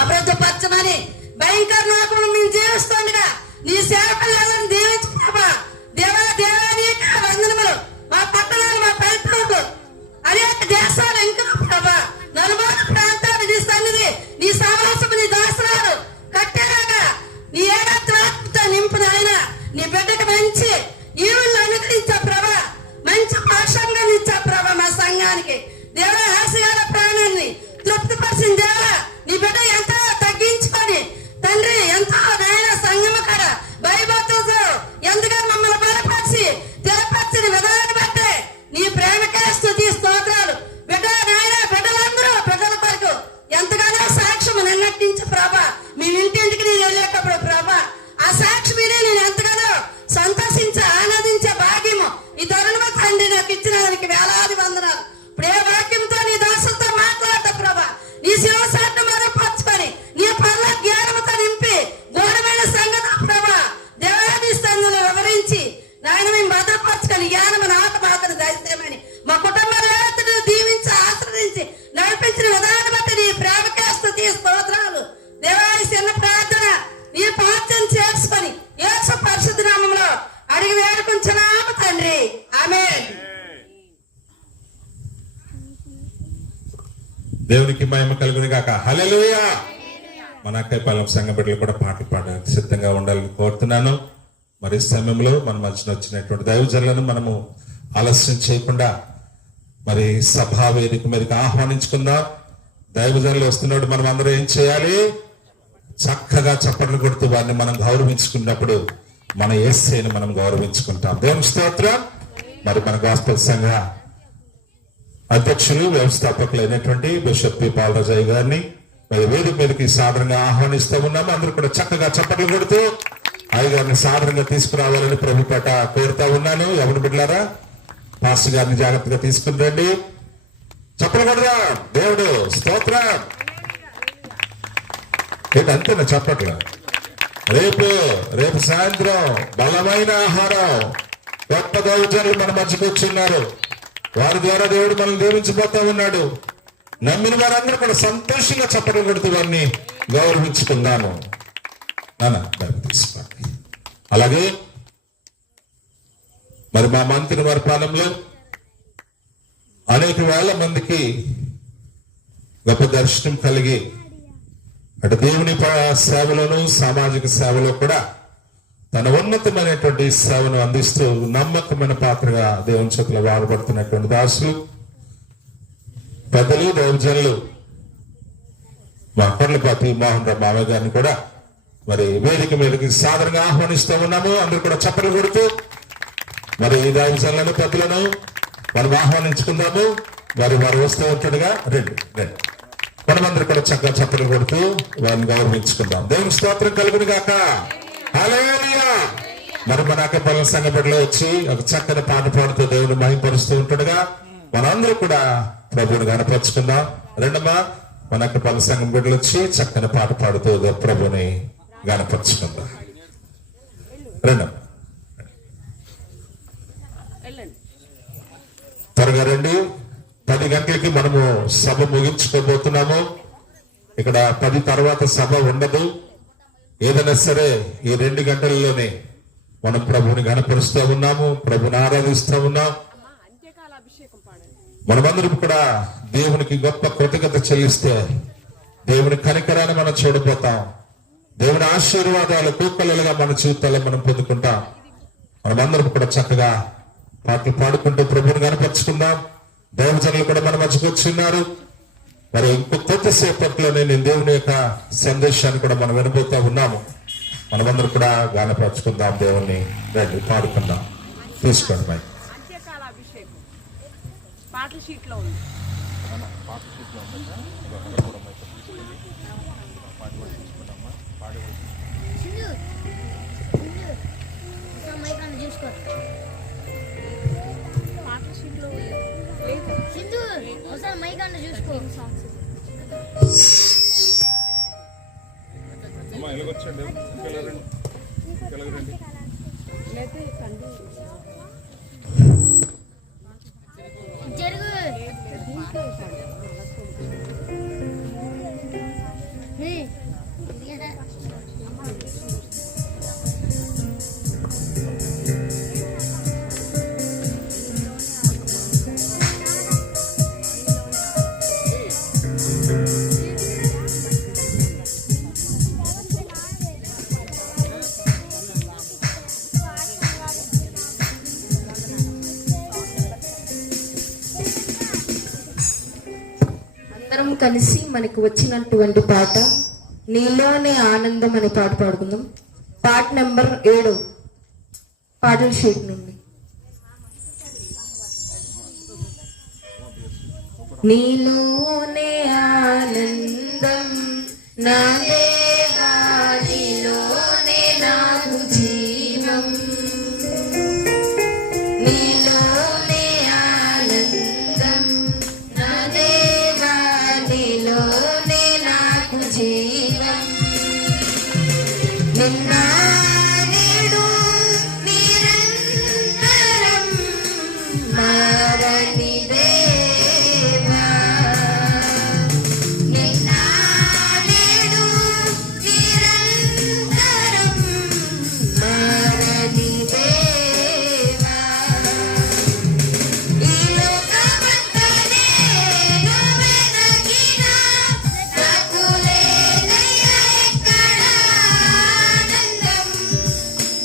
అభివృద్ధిపరచమని భయంకర లోకంలో మేము జీవిస్తుండగా నీ సేవకులను దీవించు ప్రభా. దేవా దేవా నీకే వందనములు. మా పట్టణాలు, మా పల్లెటూరు, అనేక దేశాలు ఇంకా ప్రభా, నలుమూల ప్రాంతాలు నీ సన్నిధి, నీ సమాసము, నీ దాసరాలు కట్టేలాగా నీ ఏడాత్మతో నింపు నాయన. నీ బిడ్డకు మంచి ఈవులను అనుగ్రహించా ప్రభా, మంచి పాఠంగా ఇచ్చా ప్రభా. మా సంఘానికి దేవా ఆశయాల ప్రాణాన్ని తృప్తిపరిచిన దేవా, నీ బిడ్డ ఎంతో తగ్గించుకొని తండ్రి ఎంతో నాయన సంగమ కాడ భయభక్తులతో ఎంతగా మమ్మల్ని బలపరిచి తెలపరిచిన విధానాన్ని బట్టే నీ ప్రేమకే స్తుతి స్తోత్రాలు. బిడ్డ నాయన బిడ్డలందరూ బిడ్డల కొరకు ఎంతగానో సాక్ష్యం నిన్నటించు ప్రభా. మీ ఇంటింటికి నేను వెళ్ళేటప్పుడు ప్రభా, ఆ సాక్షి మీరే నేను ఎంతగానో సంతోషించే ఆనందించే భాగ్యము ఈ తరుణమ తండ్రి నాకు ఇచ్చిన దానికి వేలాది వందనాలు. ఇప్పుడు ఏ వాక్యంతో నీ దాసులతో మాట్లాడతా ప్రభా, నీ శివసాన్ని మరపరుచుకొని నీ పర్ల జ్ఞానంతో నింపి ఘోరమైన సంగతి ప్రభా దేవాది స్థానంలో వివరించి నాయన మేము భద్రపరచుకొని జ్ఞానము ఆత్మను దయచేయమని మా కుటుంబాలను దీవించి ఆశ్రదించి నడిపించిన విధానం బట్టి నీ ప్రేమకే స్తుతి స్తోత్రాలు. దేవాది చిన్న ప్రార్థన నీ పాత్రను చేసుకొని యేసు పరిశుద్ధ నామములో అడిగి వేడుకుంటున్నాము తండ్రి, ఆమేన్. దేవునికి మహిమ కలుగును గాక. హల్లెలూయా. మన అక్కయ్యపాలెం సంఘ బిడ్డలు కూడా పాటలు పాడడానికి సిద్ధంగా ఉండాలని కోరుతున్నాను. మరి ఈ సమయంలో మన మధ్యన వచ్చినటువంటి దైవజనులను మనము ఆలస్యం చేయకుండా మరి సభా వేదిక మీదకి ఆహ్వానించుకుందాం. దైవజనులు వస్తున్నప్పుడు మనం అందరూ ఏం చేయాలి? చక్కగా చప్పట్లు కొడుతూ వారిని మనం గౌరవించుకున్నప్పుడు మన యేసేని మనం గౌరవించుకుంటాం. దేవుని స్తోత్రం. మరి మన గాస్పెల్ సంఘ అధ్యక్షులు వ్యవస్థాపకులు అయినటువంటి బిషప్ పి పాలరాజయ్య గారిని మరి వేదిక మీదకి సాధారణంగా ఆహ్వానిస్తూ ఉన్నాము. అందరూ కూడా చక్కగా చప్పట్లు కొడుతూ అయ్యగారిని సాధారణంగా తీసుకురావాలని ప్రభుపేట కోరుతా ఉన్నాను. ఎవరు బిడ్డలారా, పాస్టర్ గారిని జాగ్రత్తగా తీసుకుని రండి. చప్పట్లు కొడరా. దేవుడు స్తోత్రం. ఏంటి అంతేనా చప్పట్లు? రేపు సాయంత్రం బలమైన ఆహారం గొప్ప దైవజనులు మన మధ్యకు వచ్చున్నారు. వారి ద్వారా దేవుడు మనల్ని దీవించబోతా ఉన్నాడు. నమ్మిన వారందరూ కూడా సంతోషంగా చప్పట్లు కొడుతూ వారిని గౌరవించుకున్నాను. తీసుకోండి. అలాగే మరి మా మంత్రి వారి పాలనలో అనేక వేల మందికి గొప్ప దర్శనం కలిగి అటు దేవుని సేవలోను సామాజిక సేవలో కూడా తన ఉన్నతమైనటువంటి సేవను అందిస్తూ నమ్మకమైన పాత్రగా దేవుని చేతిలో వాడబడుతున్నటువంటి దాసులు, పెద్దలు, దైవజనులు మా కొర్లపాటి మోహన్ రావు మామయ్య గారిని కూడా మరి వేదిక మీదకి సాధారణంగా ఆహ్వానిస్తూ ఉన్నాము. అందరూ కూడా చప్పట్లు కొడుతూ మరి ఈ దైవజనులను, పెద్దలను మనం ఆహ్వానించుకుందాము. వారు వస్తూ ఉంటుండగా రండి మనమందరూ కూడా చక్కగా చప్పట్లు కొడుతూ వారిని గౌరవించుకుందాం. దేవుని స్తోత్రం కలుగును గాక. హల్లెలూయా. మరి మన అక్కపల్లి సంఘ బిడ్డలు వచ్చి ఒక చక్కని పాట పాడుతూ దేవుని మహిమపరుస్తూ ఉంటుండగా మనందరూ కూడా ప్రభువుని గణపరుచుకుందాం. రెండమ్మా, మన అక్కపల్లి సంఘం బిడ్డలు వచ్చి చక్కని పాట పాడుతూ ప్రభువుని గణపరుచుకుందాం. రెండమ్మా త్వరగా రండి. 10 గంటలకి మనము సభ ముగించుకోబోతున్నాము. ఇక్కడ 10 తర్వాత సభ ఉండదు. ఏదైనా సరే ఈ 2 గంటల్లోనే మనం ప్రభువుని గణపరుస్తూ ఉన్నాము, ప్రభుని ఆరాధిస్తూ ఉన్నాం. మనమందరం కూడా దేవునికి గొప్ప కృతజ్ఞత చెల్లిస్తే దేవుని కనికరాన్ని మనం చూడబోతాం. దేవుని ఆశీర్వాదాలు కూకలుగా మన జీవితాల్లో మనం పొందుకుంటాం. మనమందరం కూడా చక్కగా పాటలు పాడుకుంటూ ప్రభువుని గణపరుచుకుందాం. దైవజనులు కూడా మన మధ్యకు వచ్చిన్నారు. మరి ఇంకో కొద్దిసేపట్లోనే నేను దేవుని యొక్క సందేశాన్ని కూడా మనం వినబోతా ఉన్నాము. మనమందరూ కూడా గానపరుచుకుందాం. దేవుణ్ణి రండి పాడుకుందాం. తీసుకోండి మైక్. ఎలాగొచ్చండి ఎలాగరండి కలిసి మనకు వచ్చినటువంటి పాట నీలోనే ఆనందం అనే పాట పాడుకుందాం. పాట నెంబర్ 7 పాటల షీట్ నుండి. నీలోనే ఆనందం నా దేవా, నీలోనే నాకు జీవం, నీలోనే ఆనందం నా దేవా, నీలోనే నాకు జీవం. నిన్న నేడు నిరంతరం మారని దేవా, నిన్న నేడు నిరంతరం మారని దేవా. ఈ లోకమంతా నేను వెదకినా నాకు లేదయ్యా ఎక్కడ ఆనందం.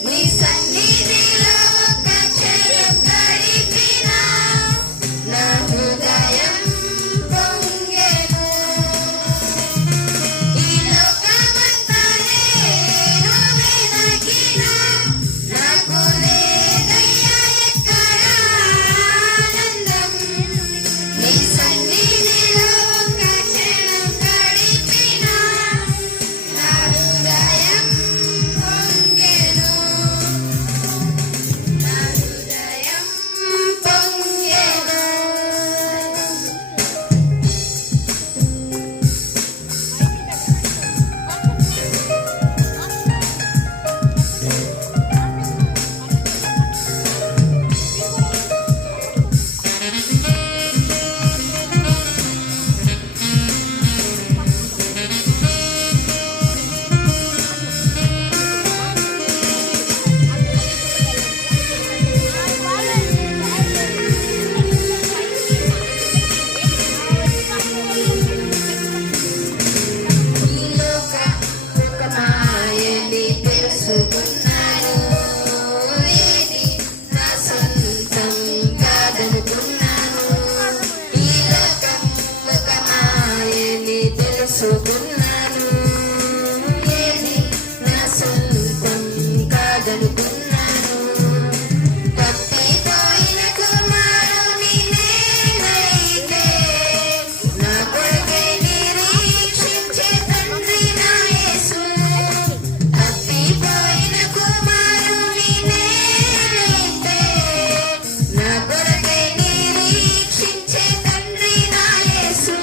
నీ సన్నిధిలో ఒక్క క్షణం గడిపినా నా హృదయం పొంగెను. ఈ లోకమంతా నేను వెదకినా నాకు లేదయ్యా ఎక్కడ ఆనందం. నీ సన్నిధిలో ఒక్క క్షణం గడిపినా నా హృదయం పొంగెను, నా హృదయం పొంగెను. ఈ లోక మాయని తెలుసుకున్నాను, ఏది నా సొంతం కాదనుకున్నాను. ఈ లోకం ఒక మాయని తెలుసుకున్నాను, ఏది నా సొంతం కాదనుకున్నాను. తప్పిపోయిన కుమారుని నేనైతే నా కొరకై నిరీక్షించే తండ్రి నా యేసు. తప్పిపోయిన కుమారుని నేనైతే నా కొరకై నిరీక్షించే తండ్రి నా యేసు.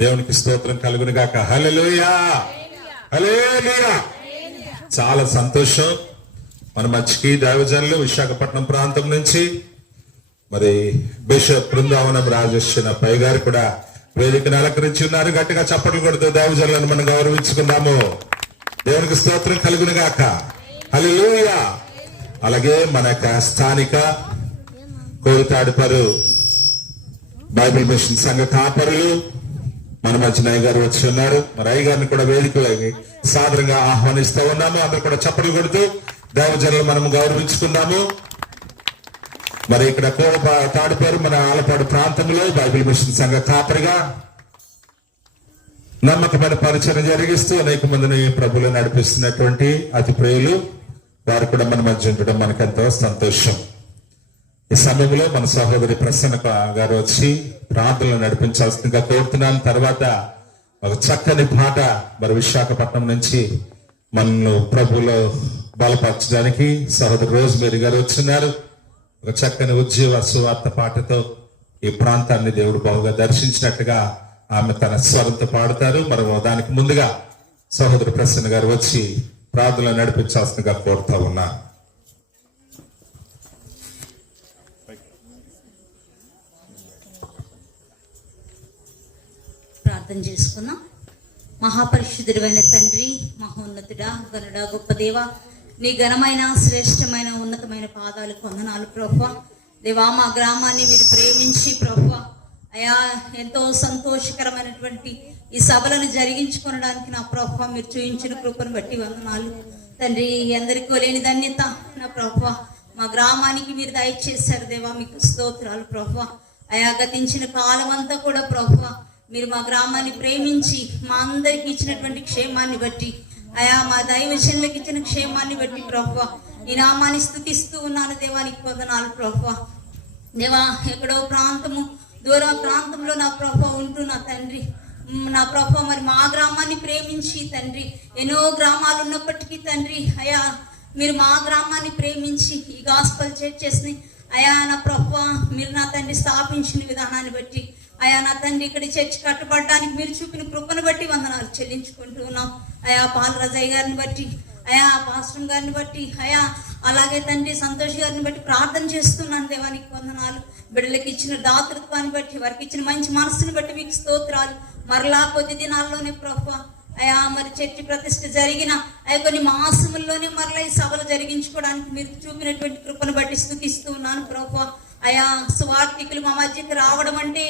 దేవునికి స్తోత్రం కలుగును గాక. హల్లెలూయా, హల్లెలూయా. చాలా సంతోషం. మన మధ్యకి దైవజనులు విశాఖపట్నం ప్రాంతం నుంచి మరి బిషప్ బృందావనం రాజేశ్వర పై గారు కూడా వేదికను అలంకరించి ఉన్నారు. గట్టిగా చప్పట్లు కొడుతూ దైవజనులను మనం గౌరవించుకుందాము. దేవునికి స్తోత్రం కలుగును గాక. హల్లెలూయా. అలాగే మన యొక్క స్థానిక కోరితాడుపరు బైబిల్ మిషన్ సంఘ కాపరులు మన మధ్యన అయ్య గారు వచ్చి ఉన్నారు. మరి అయ్య గారిని కూడా వేదికలోకి సాదరంగా ఆహ్వానిస్తూ ఉన్నాము. అందరూ కూడా చప్పట్లు కొడుతూ దైవజనులు మనం గౌరవించుకుందాము. మరి ఇక్కడ తాడుపేరు మన ఆలపాడు ప్రాంతంలో బైబిల్ మిషన్ సంఘ కాపరిగా నమ్మకమైన పరిచయం జరిగిస్తూ అనేక మందిని ప్రభువులు నడిపిస్తున్నటువంటి అతి ప్రియులు వారు కూడా మన మధ్య ఉండడం మనకెంతో సంతోషం. ఈ సమయంలో మన సహోదరి ప్రసన్న గారు వచ్చి ప్రార్థనలు నడిపించాల్సిందిగా కోరుతున్నాను. తర్వాత ఒక చక్కని పాట మరి విశాఖపట్నం నుంచి మనను ప్రభువులో బలపరచడానికి సహోదరి రోజ్మేరీ గారు వచ్చినారు. ఒక చక్కని ఉజ్జీవ సువార్త పాటతో ఈ ప్రాంతాన్ని దేవుడు బాగుగా దర్శించినట్టుగా ఆమె తన స్వరంతో పాడతారు. మరి దానికి ముందుగా సహోదరి ప్రసన్న గారు వచ్చి ప్రార్థనలు నడిపించాల్సిందిగా కోరుతా ఉన్నా. ప్రార్థన చేసుకుందాం. మహాపరిశుద్ధుడైన తండ్రి, మహోన్నతుడా, గనుడా, గొప్ప దేవ, నీ ఘనమైన శ్రేష్టమైన ఉన్నతమైన పాదాలకు వందనాలు ప్రభువా. దేవా, మా గ్రామాన్ని మీరు ప్రేమించి ప్రభువా అయా ఎంతో సంతోషకరమైనటువంటి ఈ సభలను జరిగించుకోవడానికి నా ప్రభువా మీరు చూపించిన కృపను బట్టి వందనాలు తండ్రి. ఎందరికో లేని ధన్యత నా ప్రభువా మా గ్రామానికి మీరు దయచేశారు దేవా, మీకు స్తోత్రాలు ప్రభువా. అయా గతించిన కాలం అంతా కూడా ప్రభువా మీరు మా గ్రామాన్ని ప్రేమించి మా అందరికి ఇచ్చినటువంటి క్షేమాన్ని బట్టి అయా మా దైవజనులకు ఇచ్చిన క్షేమాన్ని బట్టి ప్రభువా ఈ నామాన్ని స్తుతిస్తూ ఉన్నాను దేవా, నీకు వందనాలు ప్రభువా. దేవా, ఎక్కడో ప్రాంతము దూర ప్రాంతంలో నా ప్రభువా ఉంటూ నా తండ్రి నా ప్రభువా మరి మా గ్రామాన్ని ప్రేమించి తండ్రి ఎన్నో గ్రామాలు ఉన్నప్పటికీ తండ్రి అయా మీరు మా గ్రామాన్ని ప్రేమించి ఈ గాస్పల్ చర్చెస్ని అయా నా ప్రభువా మీరు నా తండ్రి స్థాపించిన విధానాన్ని బట్టి అయా నా తండ్రి ఇక్కడ చర్చ్ కట్టబడడానికి మీరు చూపిన కృపను బట్టి వందనాలు చెల్లించుకుంటూ ఉన్నాం. అయా పాలరాజయ్య గారిని బట్టి అయా పాస్టర్ గారిని బట్టి అయా అలాగే తండ్రి సంతోష్ గారిని బట్టి ప్రార్థన చేస్తున్నాను దేవానికి వందనాలు. బిడ్డలకు ఇచ్చిన దాతృత్వాన్ని బట్టి వారికి ఇచ్చిన మంచి మనసుని బట్టి మీకు స్తోత్రాలు. మరలా కొద్ది దినాల్లోనే ప్రభువా అయా మరి చర్చి ప్రతిష్ఠ జరిగిన అయ్యా కొన్ని మాసముల్లోనే మరలా ఈ సభలు జరిగించుకోవడానికి మీరు చూపినటువంటి కృపను బట్టి స్తుతిస్తూ ఉన్నాను ప్రభువా. అయా సువార్థికులు మా మధ్యకి రావడం అంటే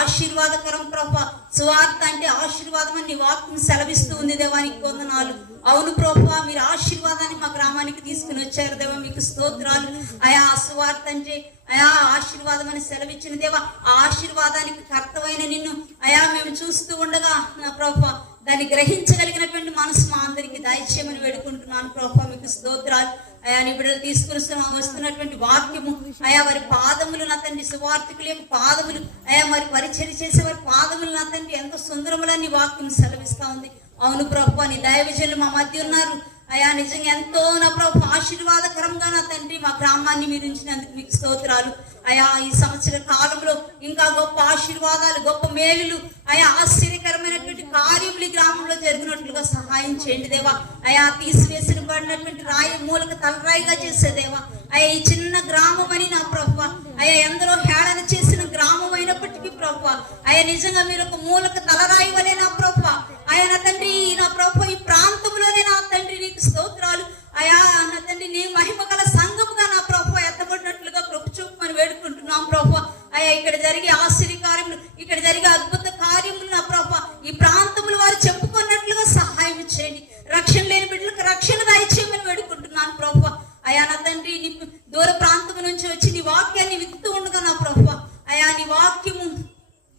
ఆశీర్వాదకరం ప్రభా. సువార్త అంటే ఆశీర్వాదం అని వాక్యం సెలవిస్తూ ఉంది దేవానికి వందనాలు. అవును ప్రభా మీరు ఆశీర్వాదాన్ని మా గ్రామానికి తీసుకుని వచ్చారు దేవా, మీకు స్తోత్రాలు. అయా సువార్త అంటే అయా ఆశీర్వాదం అని సెలవిచ్చిన దేవా, ఆ ఆశీర్వాదానికి కర్తవైన నిన్ను అయా మేము చూస్తూ ఉండగా నా ప్రభా దాన్ని గ్రహించగలిగినటువంటి మనసు మా అందరికి దయచేయమని వేడుకుంటున్నాను ప్రభా, మీకు స్తోత్రాలు. అయా నీ బిడ్డలు తీసుకుని వస్తున్నటువంటి వాక్యము అయా వారి పాదములు నా తండ్రి సువార్థికుల యొక్క పాదములు అయా మరి పరిచర్య చేసే వారి పాదములు నా తండ్రి ఎంతో సుందరములని వాక్యం సెలవిస్తా ఉంది. అవును ప్రభు నీ దైవజనులు మా మధ్య ఉన్నారు అయా, నిజంగా ఎంతో నా ప్రభు ఆశీర్వాదకరంగా నా తండ్రి మా గ్రామాన్ని మీరు ఉంచినందుకు మీకు స్తోత్రాలు. అయా ఈ సంవత్సర కాలంలో ఇంకా గొప్ప ఆశీర్వాదాలు గొప్ప మేలులు అయా ఆశ్చర్యకరమైనటువంటి కార్యములు ఈ గ్రామంలో జరిగినట్లుగా సహాయం చేయండి దేవా. అయా తీసివేసిన పడినటువంటి రాయి మూలక తలరాయిగా చేసే దేవా. అయా ఈ చిన్న గ్రామం అని నా ప్రభు అయా ఎందరో హేళన చేసిన గ్రామం అయినప్పటికీ ప్రభు అయా నిజంగా మీరు ఒక మూలక తలరాయి వలే నా ప్రభు అయా నా తండ్రి నా ప్రభు ఈ ప్రాంతంలోనే నా తండ్రి నీకు స్తోత్రాలు. అయా నా తండ్రి నీ మహిమ గల సంఘముగా నా ప్రభు ఎత్తబడినట్లుగా కృప చూపమని వేడుకుంటున్నాం ప్రభు. అయా ఇక్కడ జరిగే ఆశ్చర్య కార్యములు ఇక్కడ జరిగే అద్భుత కార్యములు నా ప్రభు ఈ ప్రాంతములు వారు చెప్పుకున్నట్లుగా సహాయం చేయండి. రక్షణ లేని బిడ్డలకు రక్షణ దయచేయమని వేడుకుంటున్నాను ప్రభు. అయా నా తండ్రి నీ దూర ప్రాంతం నుంచి వచ్చి నీ వాక్యాన్ని విత్తుతూ ఉండగా నా ప్రభు అయా నీ వాక్యము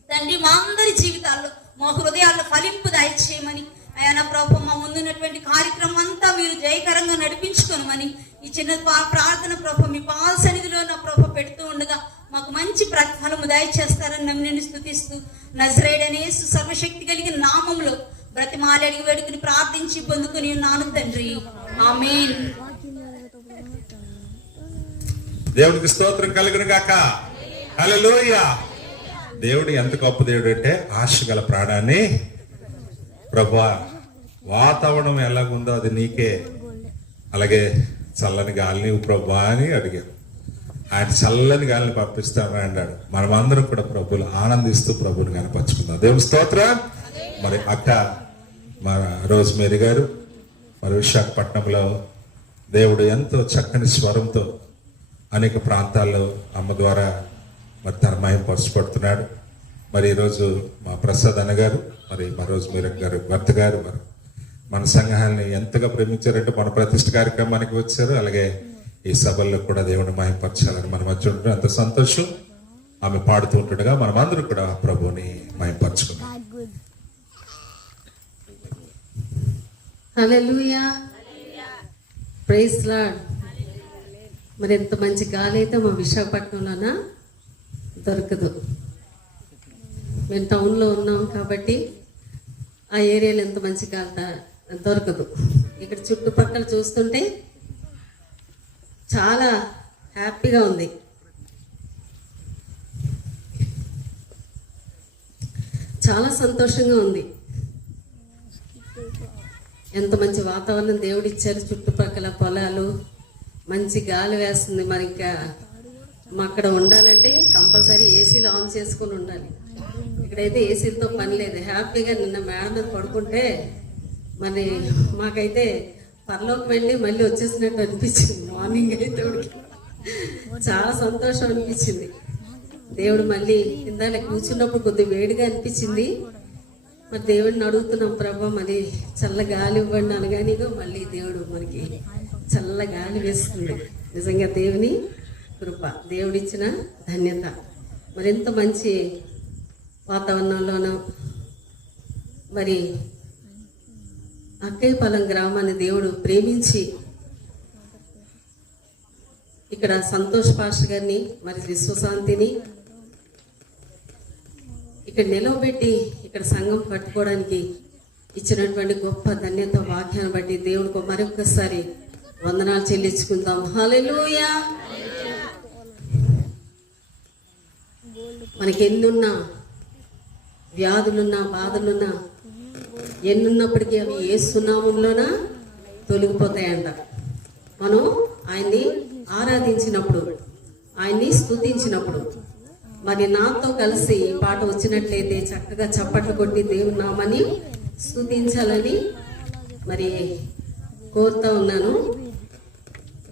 తండ్రి మా అందరి జీవితాల్లో మా హృదయాల్లో ఫలింపు దయచేయమని అయా నా ప్రభు మా ముందున్నటువంటి కార్యక్రమం అంతా మీరు జయకరంగా నడిపించుకోమని ఈ చిన్న ప్రార్థన ప్రభు మీ పాద సన్నిధిలో నా ప్రభు పెడుతూ ఉండగా మాకు మంచి ప్రతిఫలము దయచేస్తారని నన్ను స్తుతిస్తూ నజరేయుడైన యేసు సర్వశక్తి కలిగిన నామములో బ్రతిమాలి అడిగి వేడుకుని ప్రార్థించి పొందుకుని ఉన్నాను తండ్రి, ఆమేన్. దేవునికి స్తోత్రం కలుగును గాక. హల్లెలూయా. దేవుడు ఎంత గొప్ప దేవుడు అంటే ఆశ గల ప్రాణాన్ని ప్రభువా వాతావరణం ఎలాగుందో అది నీకే, అలాగే చల్లని గాలిని ప్రభువా అని అడిగాడు. ఆయన చల్లని గాలిని పంపిస్తామని అన్నాడు. మనమందరం కూడా ప్రభువులు ఆనందిస్తూ ప్రభువుని కనపరుచుకుందాం. దేవుని స్తోత్రం. మరి అక్క మా రోజ్మేరీ గారు మరి విశాఖపట్నంలో దేవుడు ఎంతో చక్కని స్వరంతో అనేక ప్రాంతాల్లో అమ్మ ద్వారా మరి తన మహిమ పరుచుపడుతున్నాడు. మరి ఈరోజు మా ప్రసాద్ అన్న గారు, మరి మా రోజ్మేరీ గారు భర్త గారు మరి మన సంఘాన్ని ఎంతగా ప్రేమించారంటే మన ప్రతిష్ఠ కార్యక్రమానికి వచ్చారు. అలాగే ఈ సభల్లో కూడా దేవుని మహిమపరచాలని మన మధ్య ఉండడం ఎంత సంతోషం. ఆమె పాడుతూ ఉంటుండగా మనం అందరూ కూడా ప్రభువుని మహిమపరచుకున్నాం. హల్లెలూయా, ప్రైజ్ లార్డ్. మరి ఎంత మంచి గాలి అయితే మా విశాఖపట్నంలోనా దొరకదు. మేము టౌన్లో ఉన్నాం కాబట్టి ఆ ఏరియాలో ఎంత మంచి గాలి దొరకదు. ఇక్కడ చుట్టుపక్కల చూస్తుంటే చాలా హ్యాపీగా ఉంది. చాలా సంతోషంగా ఉంది. ఎంత మంచి వాతావరణం దేవుడు ఇచ్చారు. చుట్టుపక్కల పొలాలు, మంచి గాలి వేస్తుంది. మరి ఇంకా అక్కడ ఉండాలంటే కంపల్సరీ ఏసీలు ఆన్ చేసుకొని ఉండాలి. ఇక్కడైతే ఏసీలతో పని లేదు. హ్యాపీగా నిన్న మేడ మీద పడుకుంటే మరి మాకైతే పరలోకి వెళ్ళి మళ్ళీ వచ్చేసినట్టు అనిపించింది. మార్నింగ్ అయితే చాలా సంతోషం అనిపించింది. దేవుడు మళ్ళీ ఇందాక కూర్చున్నప్పుడు కొద్దిగా వేడిగా అనిపించింది. మరి దేవుడిని అడుగుతున్నాం, ప్రభా మరి చల్ల గాలి ఇవ్వండి అనగానే మళ్ళీ దేవుడు మనకి చల్ల గాలి వేస్తుంది. నిజంగా దేవుని కృప, దేవుడిచ్చిన ధన్యత. మరింత మంచి వాతావరణంలోనూ మరి అక్కయ్యపాలెం గ్రామాన్ని దేవుడు ప్రేమించి ఇక్కడ సంతోష్ పాస్టర్ గారిని మరి విశ్వశాంతిని ఇక్కడ నిలవబెట్టి ఇక్కడ సంఘం కట్టుకోవడానికి ఇచ్చినటువంటి గొప్ప ధన్యత వాక్యాన్ని బట్టి దేవుడికి మరొకసారి వందనాలు చెల్లించుకుందాం. హల్లెలూయా. మనకి ఎన్నున్నా వ్యాధులున్నా బాధలున్నా ఎన్నున్నప్పటికీ అవి ఏ సునామంలోనా తొలగిపోతాయంట. మనం ఆయన్ని ఆరాధించినప్పుడు, ఆయన్ని స్తుతించినప్పుడు. మరి నాతో కలిసి ఈ పాట వచ్చినట్లయితే చక్కగా చప్పట్లు కొట్టి దేవుని నామని స్తుతించాలని మరి కోరుతా ఉన్నాను.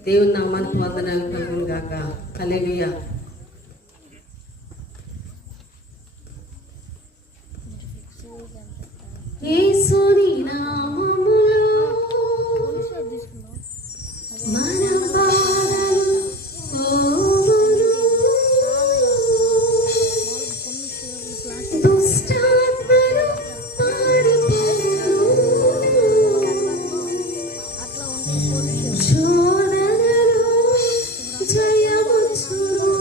దేవుని నామానికి వందనాలు కలుగును గాక. హల్లెలూయా. యేసుని నామములో మన పాదము పోవును, దుష్టాత్మలు పారిపోవును, శోధనలో జయవచ్చును,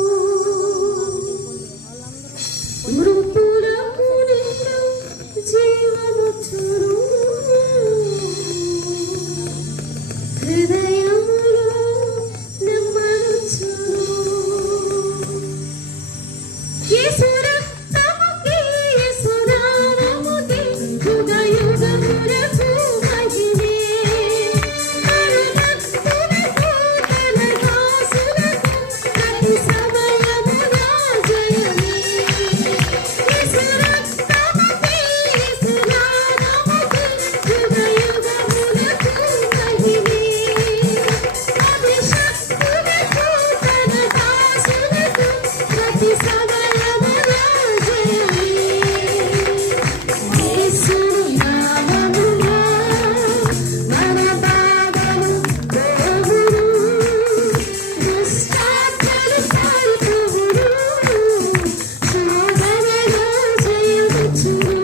మృతులకు నిన్ను జీవముచ్చును, హృదయములో నెమ్మదిచ్చును. యేసు రక్తముకి, యేసు నామముకి యుగయుగములకు మహిమే. కరుణత్తునకు, తన దాసులకు ప్రతి సమయమున జయమే. యేసు రక్తముకి, యేసు నామముకి యుగయుగములకు మహిమే. అభిషక్తునకు, తన దాసులకు ప్రతి సమయమున జయమే. యేసుని నామములో మన పాదము పోవును, దుష్టాత్మలు పారిపోవును, శోధనలో జయవచ్చును,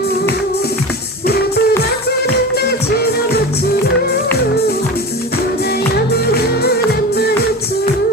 మృతులకు నిన్ను జీవముచ్చును, హృదయములో నెమ్మదిచ్చును.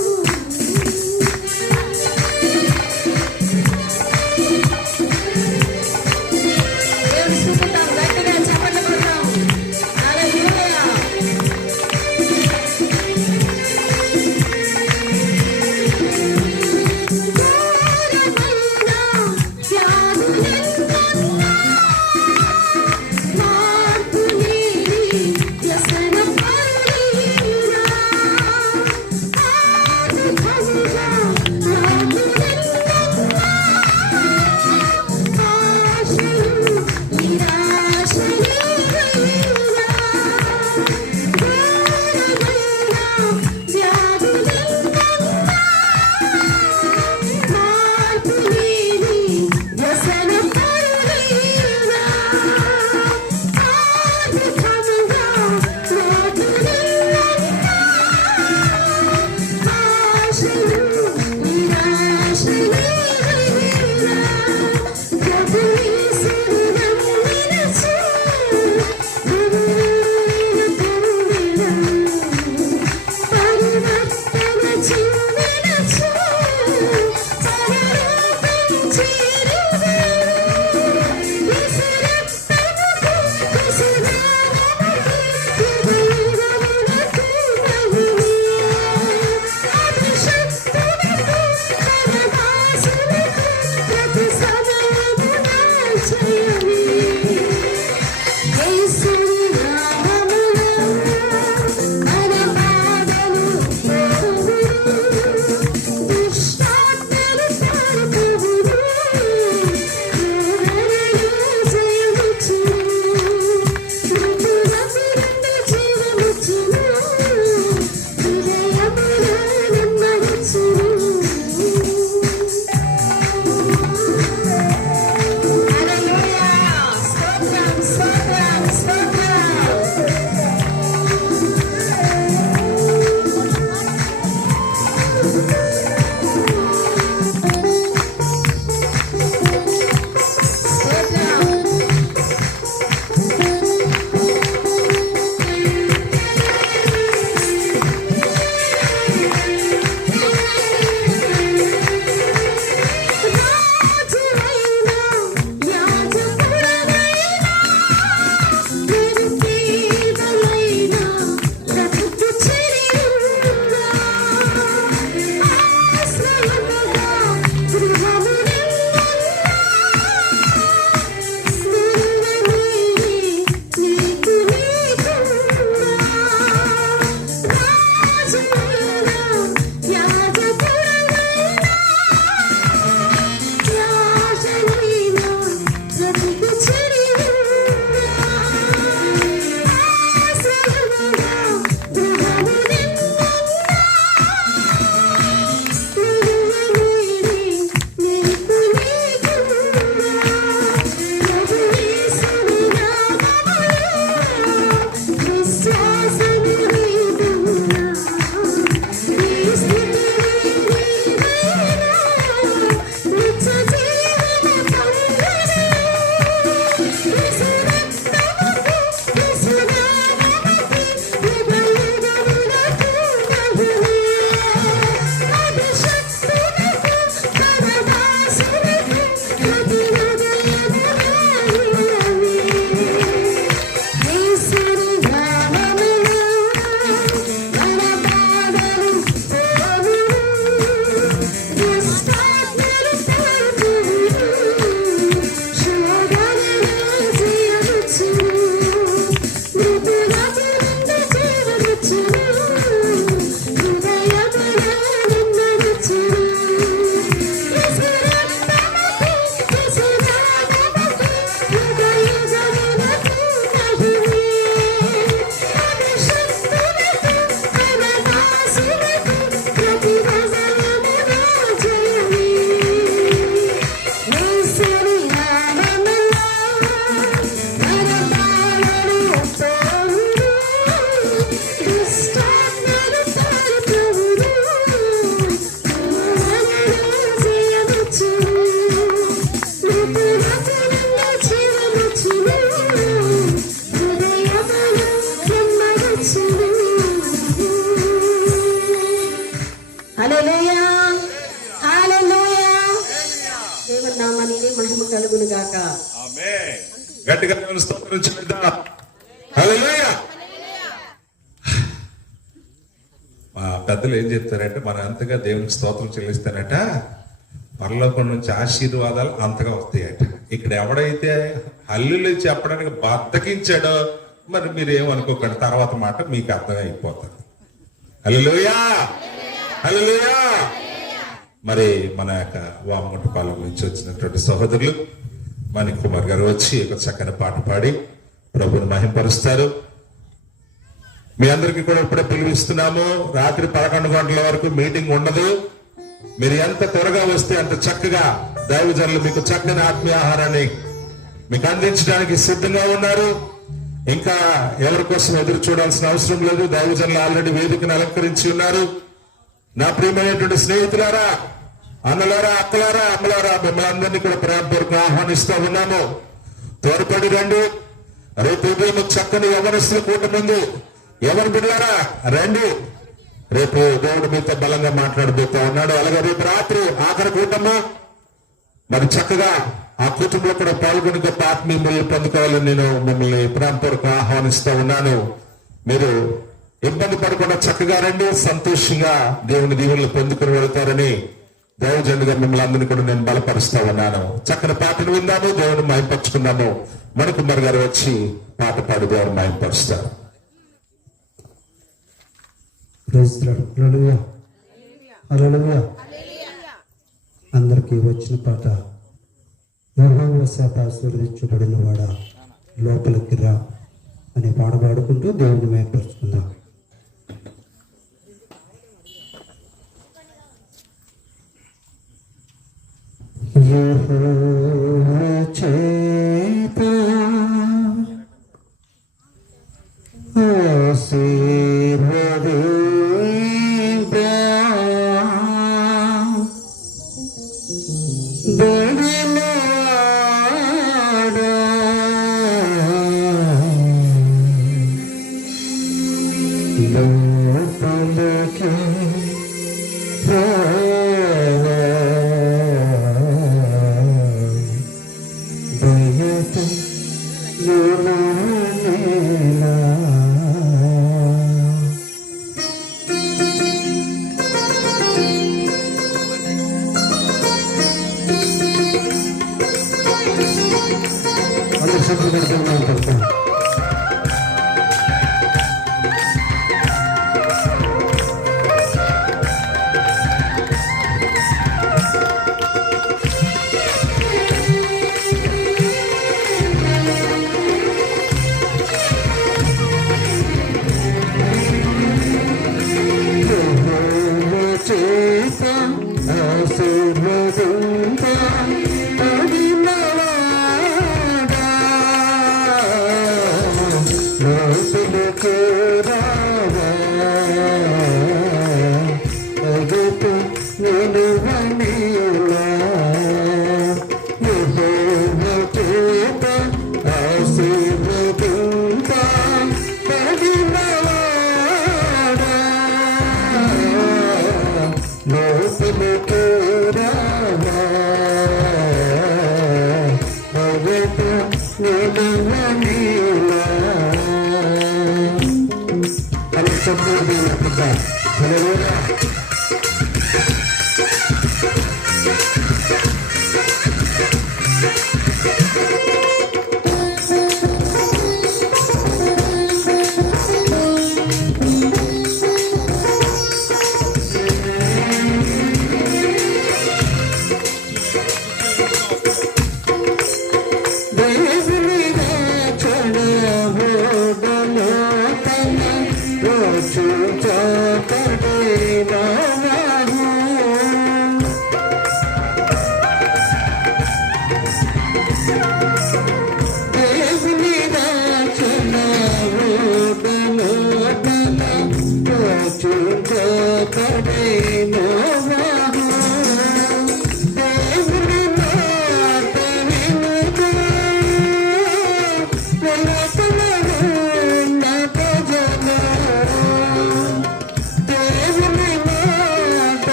నామానికి మహిమ కలుగును గాక. ఆమేన్. గట్టిగా దేవుని స్తోత్రం చెల్లిద్దాం. హల్లెలూయా. మా పెద్దలు ఏం చెప్తారంటే, మన అంతగా దేవునికి స్తోత్రం చెల్లిస్తానట పరలోకం నుంచి ఆశీర్వాదాలు అంతగా వస్తాయట. ఇక్కడ ఎవడైతే హల్లెలూయా చెప్పడానికి బద్దకించాడో మరి మీరు ఏమనుకోకండి, తర్వాత మాట మీకు అర్థమైపోతుంది. హల్లెలూయా, హల్లెలూయా. మరి మన యొక్క వామగుంటపాలెం నుంచి వచ్చినటువంటి సహోదరులు మణి కుమార్ గారు వచ్చి ఒక చక్కని పాట పాడి ప్రభుని మహింపరుస్తారు. మీ అందరికీ కూడా ఇప్పుడే పిలువిస్తున్నాము. రాత్రి 11 గంటల వరకు మీటింగ్ ఉండదు. మీరు ఎంత త్వరగా వస్తే అంత చక్కగా దైవజనులు మీకు చక్కని ఆత్మీయ ఆహారాన్ని మీకు అందించడానికి సిద్ధంగా ఉన్నారు. ఇంకా ఎవరి కోసం ఎదురు చూడాల్సిన అవసరం లేదు. దైవజనులు ఆల్రెడీ వేదికను అలంకరించి ఉన్నారు. నా ప్రియమైనటువంటి స్నేహితులారా, అన్నలారా, అక్కలారా, అమ్మలారా, మిమ్మల్ని అందరినీ కూడా ప్రేమపూర్వకంగా ఆహ్వానిస్తూ ఉన్నాము. త్వరపడి రండి. రేపు ఉదయం చక్కని యవనస్తుల కూటముందు ఎవరు బిడ్డారా రండి. రేపు దేవుడు మీతో బలంగా మాట్లాడబోతా ఉన్నాడు. అలాగే రేపు రాత్రి ఆఖరి కూటము మరి చక్కగా ఆ కూటమిలో కూడా పాల్గొని గొప్ప ఆత్మీయులు పొందుకోవాలని నేను మిమ్మల్ని ప్రేమపూర్వకంగా ఆహ్వానిస్తూ ఉన్నాను. మీరు ఇబ్బంది పడకుండా చక్కగా రండి. సంతోషంగా దేవుని దీవెనలు పొందుకుని వెళ్తారని దైవజనుడిగా మిమ్మల్ని అందరినీ కూడా నేను బలపరుస్తా ఉన్నాను. చక్కని పాటను విందాము, దేవుని మహింపరుచుకుందాము. మణికుమార్ గారు వచ్చి పాట పాడి దేవుని మహింపరుస్తారు. అందరికీ వచ్చిన పాట యెహోవా చేత ఆశీర్వదించబడిన వాడా లోపలికి రా అనే పాట పాడుకుంటూ దేవుని మహింపరుచుకుందాం. యెహోవా చేత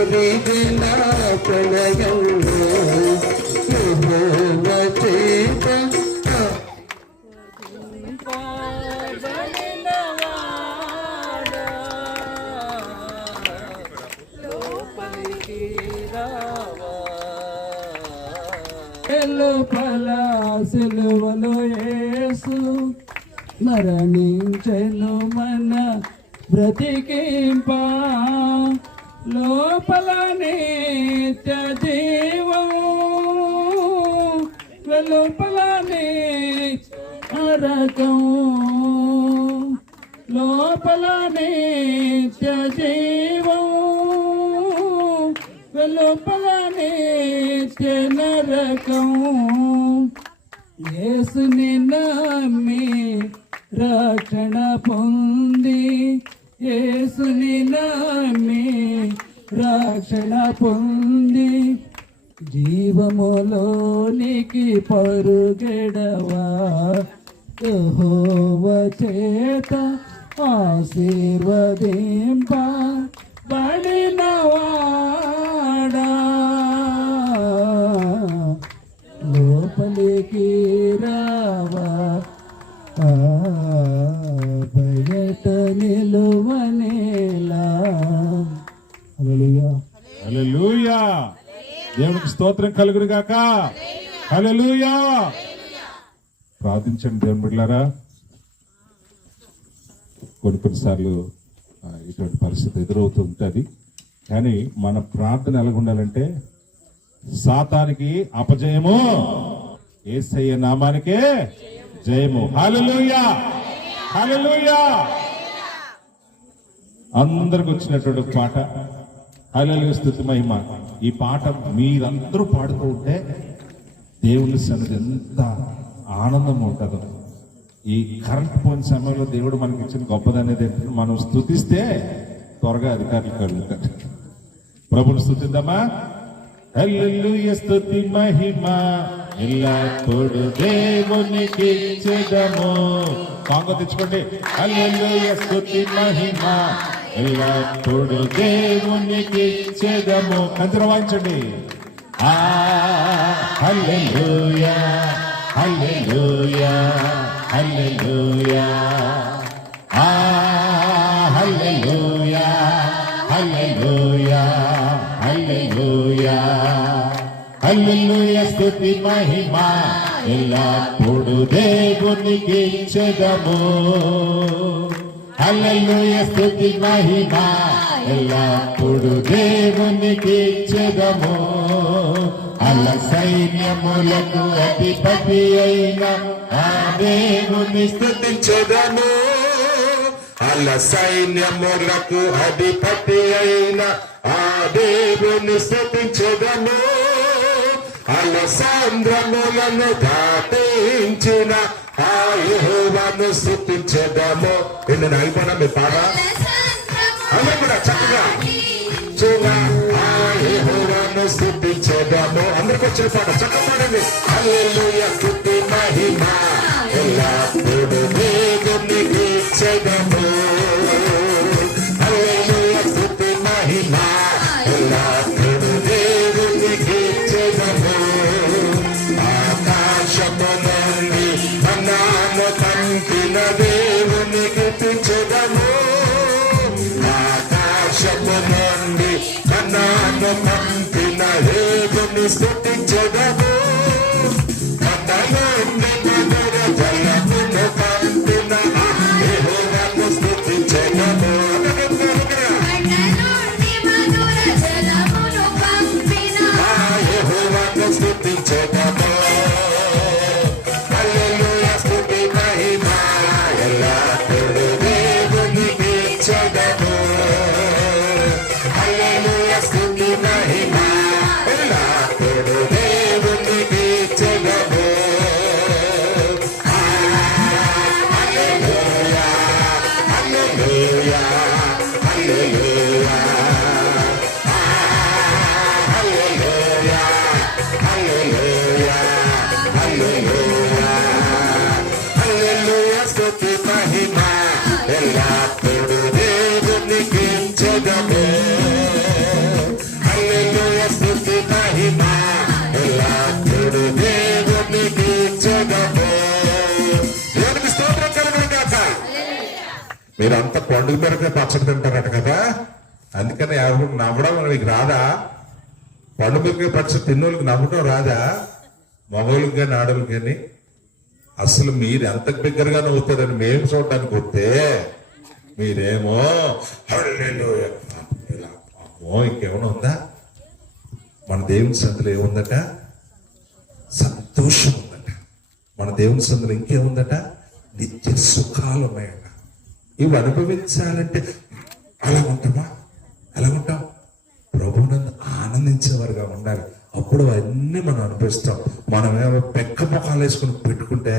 మొసలిన ప్రళయంలో యెహోవా చేత సిలువలో యేసు మరణించెను మన బ్రతికింప లోపల నిత్య జీవం వెలుపల నరకం లోపల నిత్య జీవం వెలుపల నిత్య నరకం యేసుని నమ్మి రక్షణ పొంది యేసుని నమ్మి రక్షణ పొంది జీవములోనికి పరుగెడవా యెహోవా చేత ఆశీర్వదింప బడినవాడా లోపలికి రావా బయట నిలువనేలా. హల్లెలూయా. హల్లెలూయా. దేవునికి స్తోత్రం కలుగును గాక. హల్లెలూయా. ప్రార్థించండి దేవుని బిడ్డలారా. కొన్నిసార్లు ఇటువంటి పరిస్థితి ఎదురవుతూ ఉంటుంది. కానీ మన ప్రార్థన ఎలాగుండాలంటే సాతానికి అపజయము, యేసయ్య నామానికే జయము. హల్లెలూయా. హల్లెలూయా. అందరికి వచ్చినటువంటి పాట హల్లెలూయా స్తుతి మహిమ. ఈ పాట మీరందరూ పాడుతూ ఉంటే దేవుని సన్నిధి ఎంత ఆనందం ఉంటుందో. ఈ కరెంట్ పోయిన సమయంలో దేవుడు మనకి ఇచ్చిన గొప్పదనేది ఏంటంటే మనం స్తుతిస్తే త్వరగా అధికారులు కలుగుతారు. ప్రభుని స్తుతిద్దామా. హల్లెలూయా స్తుతి మహిమ ఎల్లప్పుడు దేవునికి ఇచ్చెదము. సాంగ్ తెచ్చుకోండి. హల్లెలూయా స్తుతి మహిమ ఎల్లప్పుడు దేవునికి ఇచ్చెదము. కంచర వాయించండి. హల్లెలూయా హల్లెలూయా హల్లెలూయా హల్లెలూయా హల్లెలూయా హల్లెలూయా హల్లెలూయా స్తుతి మహిమ ఎల్లప్పుడు దేవునికి ఇచ్చెదము. హల్లెలూయా స్తుతి మహిమ ఎల్లప్పుడు దేవునికి ఇచ్చెదము. అల్ల సైన్యములకు అధిపతి అయిన ఆ దేవుని స్తుతించెదము. అల్ల సైన్యములకు అధిపతి అయిన ఆ దేవుని స్తుతించెదము. అల్ల సాంద్రములను దాటించిన ఆ యెహోవాను స్తుతించెదము. నిన్న అయిపోయినా మీ పాట అలా కూడా చక్కగా చూగా ఆ యెహోవాను స్తుతించెదము. అందరికి వచ్చిన పాట చక్కగా పాడండి. హల్లెలూయా స్తుతి మహిమ ఎల్లప్పుడు దేవునికి ఇచ్చెదము. హల్లెలూయా స్తుతి మహిమ ఎల్లప్పుడు దేవునికి ఇచ్చెదము. ఆకాశము నుండి మన్నాను పంపిన దేవునికి ఇచ్చెదము. ఆకాశము నుండి మన్నాను పంపిన దేవుని స్తుతించెదము. కథలోని మధుర జలమును పంపిన యెహోవాను స్తుతించెదము. యెహోవాను స్తుతించెదము. హల్లెలూయా స్తుతి మహిమ ఎల్లప్పుడు దేవునికి ఇచ్చెదము. హల్లెలూయా స్తుతి మహిమ ఎల్లప్పుడు దేవునికి ఇచ్చెదము. హల్లెలూయా హల్లెలూయా హల్లెలూయా హల్లెలూయా హల్లెలూయా హల్లెలూయా హల్లెలూయా స్తుతి మహిమ ఎల్లప్పుడు దేవునికి తీర్చగము. హల్లెలూయా స్తుతి మహిమ ఎల్లప్పుడూ దేవునికి తీర్చగము. దేవునికి స్తోత్రం కలుగును గాక. మీరంతా పండుగ మేరకే పచ్చడి తింటారట కదా, అందుకని ఎవరు నవ్వడం మీకు రాదా? పండు మిరపకాయ పచ్చడి తిన్నోళ్ళకి నవ్వడం రాదా? మగవాళ్ళకి కానీ ఆడవాళ్ళకి కానీ. అసలు మీరు ఎంత బిగ్గరగా నవ్వుతారని మేము చూడడానికి వస్తే మీరేమో హల్లెలూయా ఇలా. అమ్మో, ఇంకేమైనా ఉందా? మన దేవుని సందులో ఏముందట? సంతోషం ఉందట. మన దేవుని సందులో ఇంకేముందట? నిత్య సుఖాలు ఉన్నాయట. ఇవి అనుభవించాలంటే అలా ఉంటామా? ఎలా ఉంటాం? ప్రభువునందు ఆనందించేవారుగా ఉండాలి. అప్పుడు అవన్నీ మనం అనిపిస్తాం. మనమేమో పెక్క ముఖాలు వేసుకుని పెట్టుకుంటే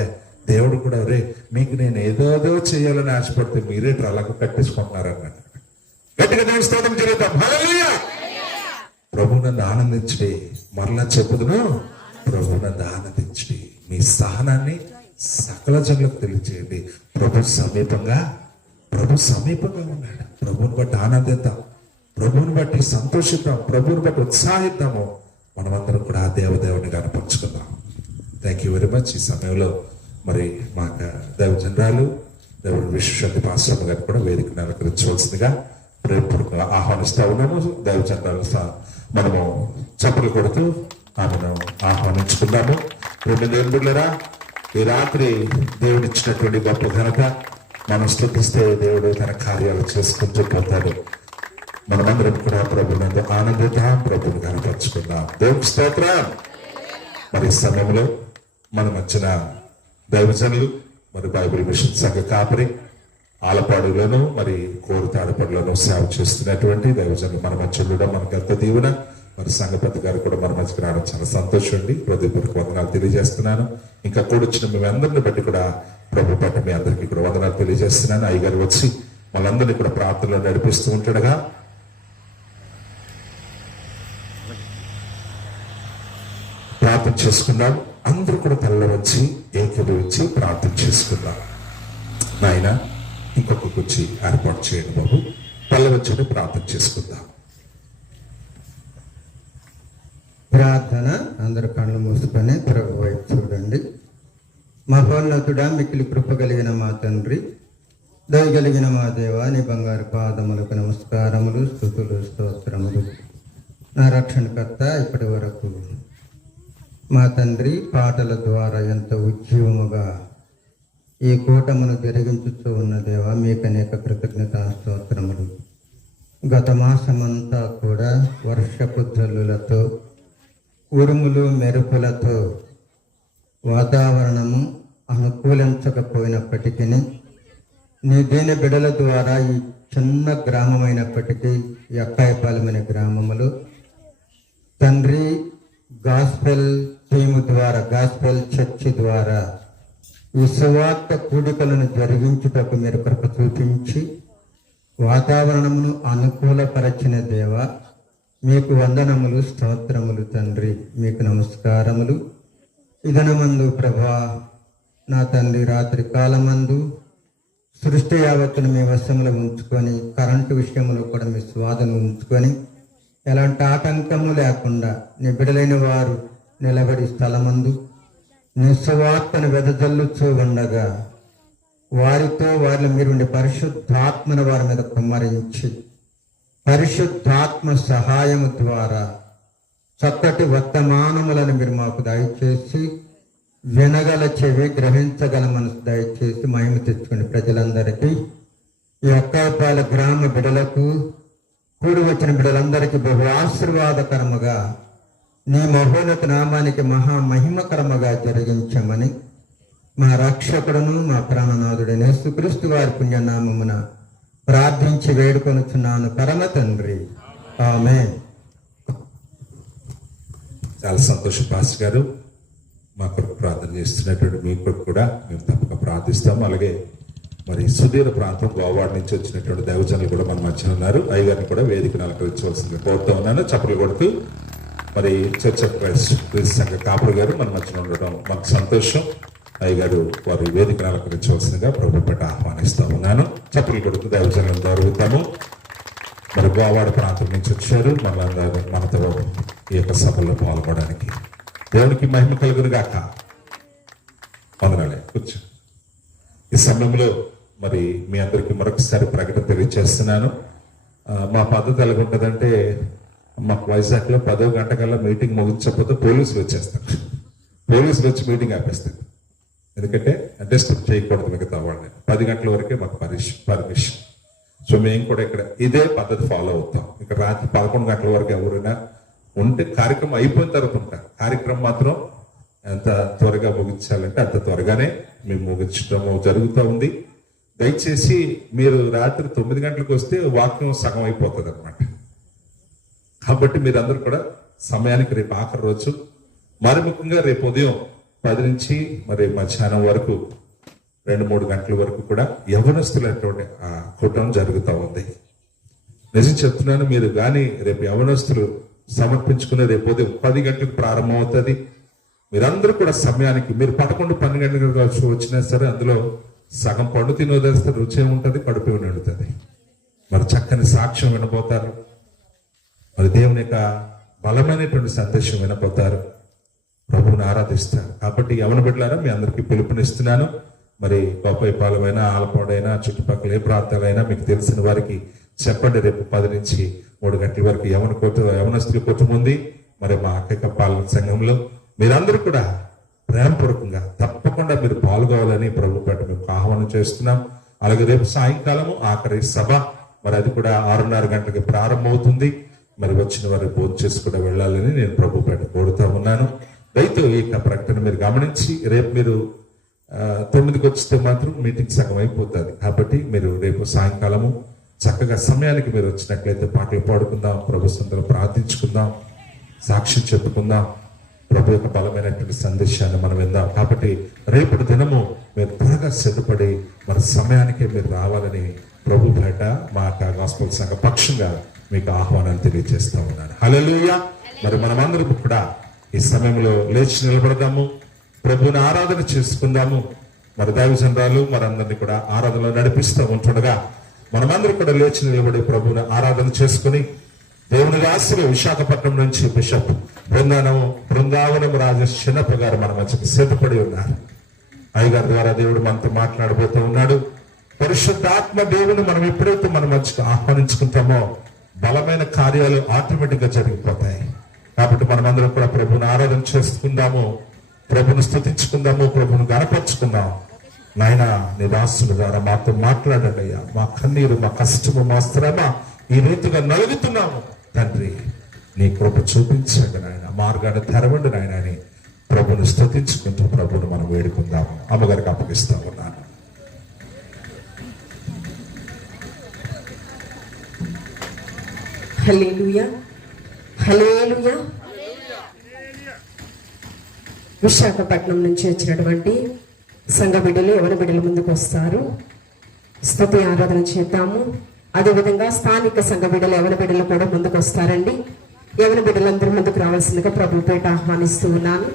దేవుడు కూడా రే మీకు నేను ఏదోదో చేయాలని ఆశపడితే మీరే అలాగ కట్టేసుకుంటున్నారన్నట్టు. గట్టిగా దేవుని స్తోత్రం జరుగుతాం. హల్లెలూయా. ప్రభువునందు ఆనందించడి. మరలా చెప్పుదును, ప్రభువునందు ఆనందించడి. మీ సహనాన్ని సకల జనులకు తెలియజేయండి. ప్రభు సమీపంగా ఉన్నాడు. ప్రభువుని బట్టి ఆనందిద్దాం, ప్రభువుని బట్టి సంతోషిద్దాం, ప్రభువుని బట్టి ఉత్సాహిద్దాము. మనమందరం కూడా ఆ దేవదేవుని కనపరుచుకుందాం. Thank you very much. ఈ సమయంలో మరి మా దైవజనరాలు దేవుడు విశ్వశక్తి పాశ్రమ గారిని కూడా వేదికను అలంకరించవలసిందిగా ప్రేమపూర్వకంగా ఆహ్వానిస్తా ఉన్నాము. దైవజనరాలు మనము చప్పలు కొడుతూ ఆమెను ఆహ్వానించుకున్నాము. రెండు దేవుడులరా, ఈ రాత్రి దేవుడిచ్చినటువంటి గొప్ప ఘనత మనం స్తుతిస్తే దేవుడు తన కార్యాలు చేసుకుంటూ పోతాడు. మనమందరం కూడా ప్రభునందు ఆనందిద్దాం, ప్రభుని కనపరుచుకుందాం. దేవుని స్తోత్రం. మరి ఈ సమయంలో మన మధ్యన దైవజనులు మరి బైబిల్ మిషన్ సంఘ కాపరి ఆలపాడులోను మరి కోరుతాడపాడులోను సేవ చేస్తున్నటువంటి దైవజనులు మన మధ్య ఉండడం మనకు ఎంత దీవెన. మరి సంఘపతి గారు కూడా మన మధ్యకి రావడం చాలా సంతోషం అండి. హృదయపూర్వక వందనాలు తెలియజేస్తున్నాను. ఇంకా కూడొచ్చిన మీ అందరిని బట్టి కూడా ప్రభు పట్ల మీ అందరికీ కూడా వందనాలు తెలియజేస్తున్నాను. అయ్యగారు వచ్చి మనందరినీ కూడా ప్రార్థనలో నడిపిస్తూ ఉంటాడుగా ప్రార్థన చేసుకున్నాం. అందరూ కూడా తలలో వచ్చి ఏకీభవించి ప్రార్థన చేసుకుందాం. నాయన ఇంకొక కుర్చీ ఏర్పాటు చేయండి బాబు. తల వచ్చి ప్రార్థన చేసుకుందాం. ప్రార్థన. అందరు కళ్ళు మూసుకొని ప్రభు వైపు చూడండి. మహోన్నతుడా, మిక్కిలి కృప కలిగిన మా తండ్రి, దయగలిగిన మా దేవ, నీ బంగారు పాదములకు నమస్కారములు, స్తుతులు, స్తోత్రములు. నా రక్షణకర్త, ఇప్పటి వరకు మా తండ్రి పాటల ద్వారా ఎంత ఉజ్జీవముగా ఈ కూటమును జరిగించుతూ ఉన్న దేవ, మీకు అనేక కృతజ్ఞతా స్తోత్రములు. గత మాసమంతా కూడా వర్షపు జల్లులతో, ఉరుములు మెరుపులతో వాతావరణము అనుకూలించకపోయినప్పటికీ నీ దీని బిడల ద్వారా ఈ చిన్న గ్రామమైనప్పటికీ ఎక్కాయపాలెం గ్రామములు తండ్రి గాస్పెల్ టీము ద్వారా, గాస్పెల్ చర్చి ద్వారా ఈ సువార్త కూడికలను జరిగించుటకు మీరు కృప చూపించి వాతావరణమును అనుకూలపరచిన దేవ, మీకు వందనములు, స్తోత్రములు తండ్రి, మీకు నమస్కారములు. ఇదనమందు ప్రభా నా తండ్రి, రాత్రి కాలమందు సృష్టి యావత్తును మీ వశంలో ఉంచుకొని, కరెంటు విషయంలో కూడా మీ స్వాదను ఉంచుకొని, ఎలాంటి ఆటంకము లేకుండా నీ బిడలైన వారు నిలబడి స్థలమందు నీ సువార్తను వెదజల్లుచూ ఉండగా వారిలో మీరుండి పరిశుద్ధాత్మను వారి మీద కుమ్మరించి పరిశుద్ధాత్మ సహాయము ద్వారా చక్కటి వర్తమానములను మీరు మాకు దయచేసి, వినగల చెవి, గ్రహించగల మనసు దయచేసి మహిమ తెచ్చుకుని ప్రజలందరికీ, ఈ అక్కాయపాలెం గ్రామ బిడలకు, కూడి వచ్చిన బిడలందరికీ బహు ఆశీర్వాదకరముగా నీ మహోన్నత నామానికి మహామహిమకరముగా జరిగించమని మా రక్షకుడును మా ప్రాణనాథుడైన యేసుక్రీస్తు వారి పుణ్యనామమున ప్రార్థించి వేడుకొనుచున్నాను పరమ తండ్రి, ఆమేన్. చాలా సంతోషం పాస్టర్ గారు. మా కొరకు ప్రార్థన చేస్తున్నటువంటి మీ కొరకు కూడా మేము తప్పక ప్రార్థిస్తాము. అలాగే మరి సుదీర ప్రాంతం గోవాడ నుంచి వచ్చినటువంటి దైవజనులు కూడా మన మధ్యన ఉన్నారు. అయ్యగారిని కూడా వేదికను అలంకరించవలసిందిగా కోరుతూ ఉన్నాను. చప్పలు కొడుతూ మరి చర్చ్ ఆఫ్ క్రైస్ట్ సంఘ కాపురు గారు మన మధ్యన ఉండడం మాకు సంతోషం. అయ్యగారు వారి వేదికను అలంకరించవలసిందిగా ప్రభు పట్ల ఆహ్వానిస్తూ ఉన్నాను. చప్పలు కొడుతూ దైవజనులను గౌరవిద్దాము. మరి గోవాడ ప్రాంతం నుంచి వచ్చారు మనతో ఈ యొక్క సభలో పాల్గొనడానికి. దేవునికి మహిమ కలుగును గాక. వందనాలే, కూర్చో. ఈ సమయంలో మరి మీ అందరికీ మరొకసారి ప్రకటన తెలియజేస్తున్నాను. మా పద్ధతి ఎలాగుంటుందంటే, మాకు వైజాగ్లో 10 గంటకల్లా మీటింగ్ ముగించకపోతే పోలీసులు వచ్చేస్తారు. పోలీసులు వచ్చి మీటింగ్ ఆపేస్తారు. ఎందుకంటే డిస్టర్బ్ చేయకూడదు మిగతా వాళ్ళని. 10 గంటల వరకే మాకు పర్మిషన్. సో మేము కూడా ఇక్కడ ఇదే పద్ధతి ఫాలో అవుతాం. ఇక్కడ రాత్రి 11 గంటల వరకు ఎవరైనా ఉంటే కార్యక్రమం అయిపోయిన తర్వాత ఉంటాం. కార్యక్రమం మాత్రం ఎంత త్వరగా ముగించాలంటే అంత త్వరగానే మేము ముగించడం జరుగుతూ ఉంది. దయచేసి మీరు రాత్రి 9 గంటలకు వస్తే వాక్యం సగం అయిపోతుంది అనమాట. కాబట్టి మీరందరూ కూడా సమయానికి రేపు ఆఖరి రోజు, మరి ముఖ్యంగా రేపు ఉదయం 10 నుంచి మరి మధ్యాహ్నం వరకు 2-3 గంటల వరకు కూడా యవనస్తులైనటువంటి ఆ కూటం జరుగుతూ ఉంది. నిజం చెప్తున్నాను, మీరు కానీ రేపు యవనస్తులు సమర్పించుకునే రేపు ఉదయం 10 గంటలకు ప్రారంభం అవుతుంది. మీరందరూ కూడా సమయానికి, మీరు 11-12 గంటలకు వచ్చినా సరే అందులో సగం పండు తినోదేస్తే రుచి ఉంటుంది, కడుపు నిండుతుంది. మరి చక్కని సాక్ష్యం వినబోతారు, మరి దేవుని యొక్క బలమైనటువంటి సందేశం వినబోతారు, ప్రభువుని ఆరాధిస్తారు. కాబట్టి యవన బిడ్డలారా, మీ అందరికీ పిలుపునిస్తున్నాను. మరి గొప్పపాలమైనా, ఆలపాడైనా, చుట్టుపక్కల ఏ ప్రాంతాలైనా మీకు తెలిసిన వారికి చెప్పండి. రేపు 10 నుంచి 3 గంటల వరకు యవనస్తుల కూటమి ఉంది. మరి మా అక్కయ్య పాలన సంఘంలో మీరందరూ కూడా ప్రేమపూర్వకంగా తప్పకుండా మీరు పాల్గొవాలని ప్రభు పేట మేము ఆహ్వానం చేస్తున్నాం. అలాగే రేపు సాయంకాలము ఆఖరి సభ, మరి అది కూడా 6:30 గంటలకి ప్రారంభమవుతుంది. మరి వచ్చిన వారు భోజనం చేసి కూడా వెళ్ళాలని నేను ప్రభు పేట కోరుతా ఉన్నాను. దయతో ఈ ప్రకటన మీరు గమనించి, రేపు మీరు 9కి వచ్చితే మాత్రం మీటింగ్ సగం అయిపోతుంది. కాబట్టి మీరు రేపు సాయంకాలము చక్కగా సమయానికి మీరు వచ్చినట్లయితే పాటలు పాడుకుందాం, ప్రభు సందర్భంలో ప్రార్థించుకుందాం, సాక్ష్యం చెప్పుకుందాం, ప్రభు యొక్క బలమైనటువంటి సందేశాన్ని మనం విందాం. కాబట్టి రేపటి దినము మీరు త్వరగా సిద్ధపడి మరి సమయానికే మీరు రావాలని ప్రభు బయట మా గాస్పల్ సంఘ పక్షంగా మీకు ఆహ్వానాన్ని తెలియజేస్తా ఉన్నాను. హల్లెలూయా. మరి మనమందరం కూడా ఈ సమయంలో లేచి నిలబడదాము, ప్రభువుని ఆరాధన చేసుకుందాము. మరి దైవజనరాలు మనందరినీ కూడా ఆరాధనలో నడిపిస్తూ ఉంటుండగా మనమందరం కూడా లేచి నిలబడి ప్రభువుని ఆరాధన చేసుకుని, దేవుని రాశిలో విశాఖపట్నం నుంచి బిషప్ బృందావనం రాజేష్ చిన్నప్ప గారు మన మధ్యకు సిద్ధపడి ఉన్నారు. అయ్యగారి ద్వారా దేవుడు మనతో మాట్లాడబోతూ ఉన్నాడు. పరిశుద్ధాత్మ దేవుని మనం ఎప్పుడైతే మన మధ్యకు ఆహ్వానించుకుంటామో బలమైన కార్యాలు ఆటోమేటిక్ గా జరిగిపోతాయి. కాబట్టి మనమందరం కూడా ప్రభువుని ఆరాధన చేసుకుందాము, ప్రభువుని స్తుతించుకుందాము, ప్రభువుని గణపరుచుకుందాం. నాయన, నీ దాసుల ద్వారా మాతో మాట్లాడండి అయ్యా. మా కన్నీరు, మా కష్టము, మా శ్రమ ఈ రీతిగా నలుగుతున్నాము తండ్రి, నీ కృప చూపించండి నాయన, మార్గాన్ని తెరవండి నాయన అని ప్రభువుని స్తుతించుకుంటూ ప్రభువుని మనం వేడుకుందాము. అమ్మగారికి అప్పగిస్తా ఉన్నాను. హల్లెలూయా, హల్లెలూయా. విశాఖపట్నం నుంచి వచ్చినటువంటి సంఘ బిడ్డలు, ఎవరి బిడ్డల ముందుకు వస్తారు, స్తుతి ఆరాధన చేద్దాము. అదేవిధంగా స్థానిక సంఘ బిడ్డలు, ఎవరి బిడ్డలు కూడా ముందుకు వస్తారండి. ఎవరి బిడ్డలందరూ ముందుకు రావాల్సిందిగా ప్రభు పేట ఆహ్వానిస్తూ ఉన్నాను.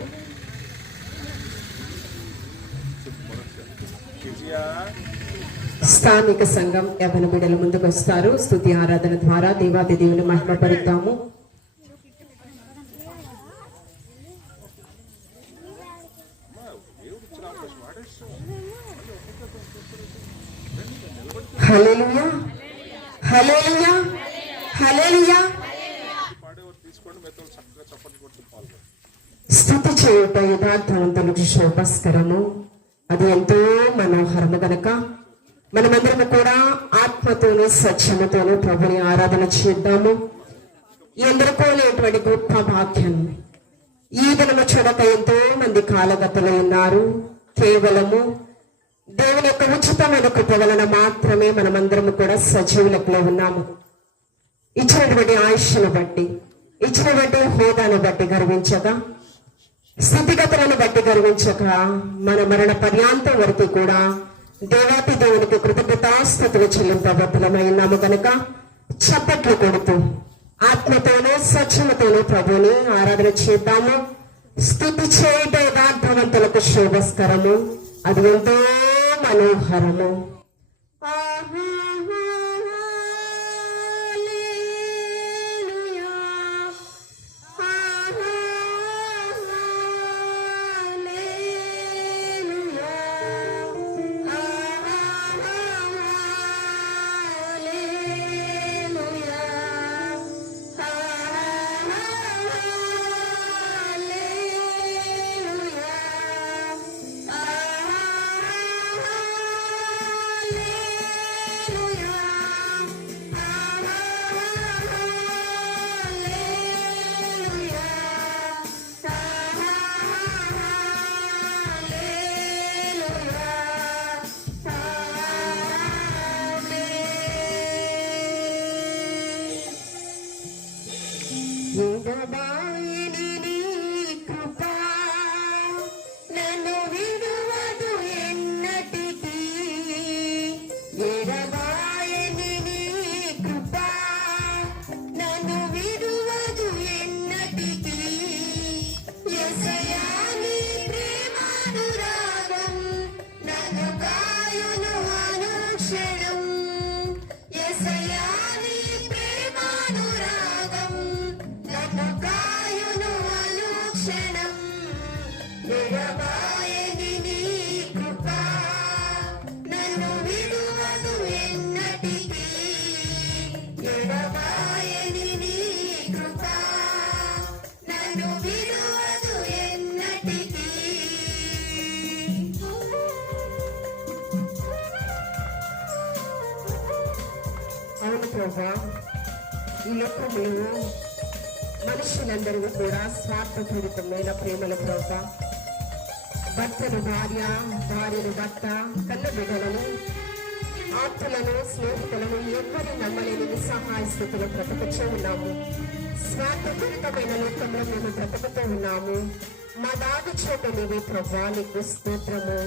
స్థానిక సంఘం ఎవరి బిడ్డల ముందుకు వస్తారు. స్తుతి ఆరాధన ద్వారా దేవాది దేవుని మహిమపరుద్దాము. హల్లెలూయా, హల్లెలూయా, హల్లెలూయా. స్తుతి చేయుట యథార్థవంతులకు శోభస్కరము, అది ఎంతో మనోహరము గనక మనమందరము కూడా ఆత్మతోనూ సత్యముతోనూ ప్రభుని ఆరాధన చేద్దాము. ఎందరికో లేనటువంటి గొప్ప భాగ్యం ఈ దినము చూడక ఎంతో మంది కాలగతులు ఉన్నారు. కేవలము దేవుని యొక్క ఉచితమైన కృప వలన మాత్రమే మనమందరము కూడా సజీవులకులో ఉన్నాము. ఇచ్చినటువంటి ఆయుష్ను బట్టి, ఇచ్చినటువంటి హోదాను బట్టి గర్వించక, స్థితిగతులను బట్టి గర్వించక, మన మరణ పర్యాంతం వరకు కూడా దేవాతి దేవునికి కృతజ్ఞతాస్తుతులు చెల్లింపబద్ధులమై ఉన్నాము కనుక చప్పట్లు కొడుతూ ఆత్మతోనూ సత్యముతోనూ ప్రభుని ఆరాధన చేద్దాము. స్తుతి చేయట యథార్థవంతులకు శోభస్కరము, అది ఎంతో మనోహరము. హల్లెలూయా. కాయును అనుక్షణం యేసయ్యా నీ ప్రేమానురాగం నన్ను కాయును అనుక్షణం ఎడబాయని నీ కృప నన్ను విడువదు ఎన్నటికీ ఎడబాయని నీ కృప నన్ను విడువదు ఎన్నటికీ అవును ప్రభా, ఈ లోకంలో మనుషులందరూ కూడా స్వార్థపూరితమైన ప్రేమల ప్రభా, భర్తను భార్య, భార్యను భర్త, కన్న బిడ్డలను, ఆప్తులను, స్నేహితులను ఎవ్వరి నమ్మలేని నిస్సహాయ స్థితిలో బ్రతకచ్చు ఉన్నాము. స్వార్థపూరితమైన లోకంలో మేము బ్రతకుతూ ఉన్నాము. మా దాగు చోట నీవే ప్రభా, నీకు స్తోత్రము.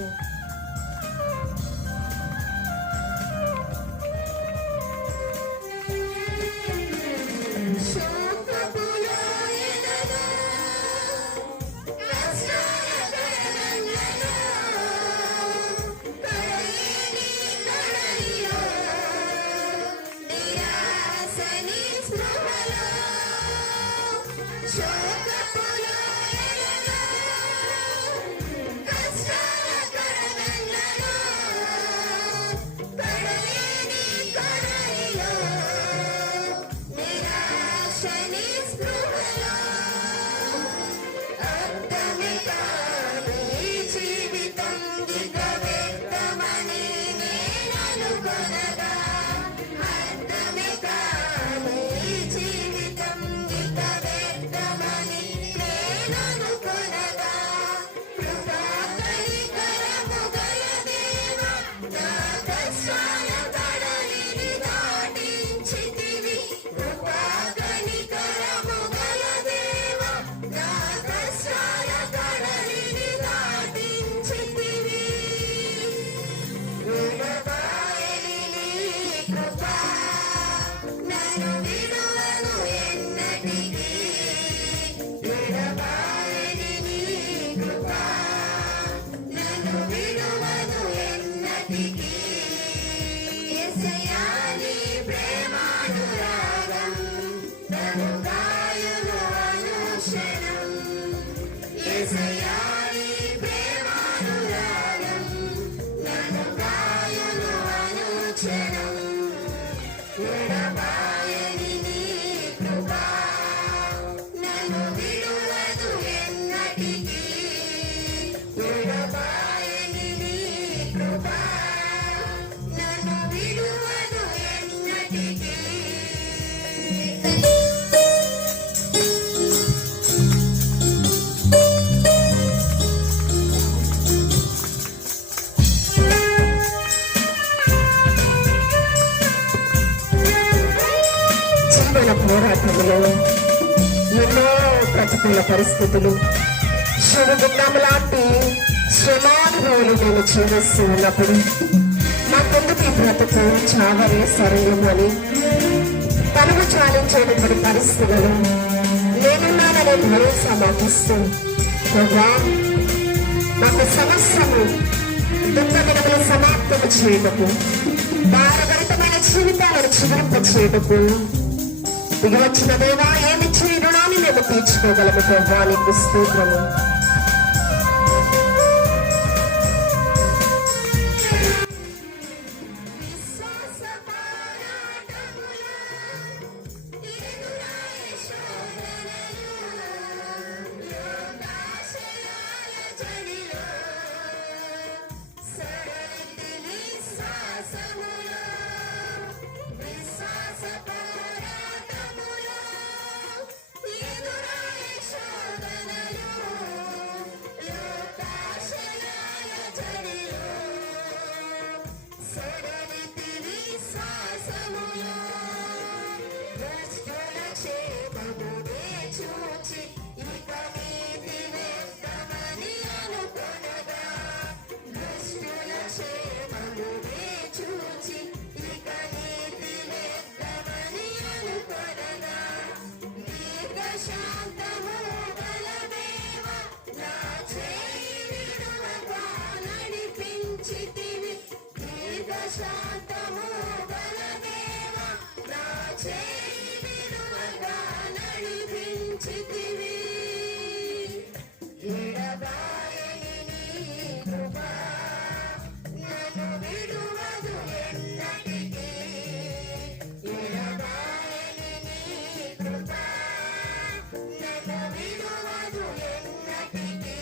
పోరాటంలో ఎన్నో ప్రతికూల పరిస్థితులు, శివగుండం లాంటి శ్రమానుభవాలు మేము జీవిస్తూ ఉన్నప్పుడు మాకెందుకు ఈ బ్రతుకు చావరే సరైనమని తనువు చాలించేటువంటి పరిస్థితులను నేనున్నాననే భరోసా మాకిస్తూ ప్రభా మాకు సమస్యము దుఃఖ దినములు సమాప్తము చేయటకు, భారభరితమైన జీవితాలను చివరింప చేయటకు దిగి వచ్చిన దేవా, ఏమిచ్చి రుణాన్ని మేము తీర్చుకోగలము ప్రభా, నీకు స్తోత్రము. నడిపించితివి శాంతము బలదేవా నా చేయి విడువగా నడిపించితివి ఎడబాయని నీ కృప నన్ను విడువదు ఎన్నటికీ ఎడబాయని నీ కృప నన్ను విడువదు ఎన్నటికీ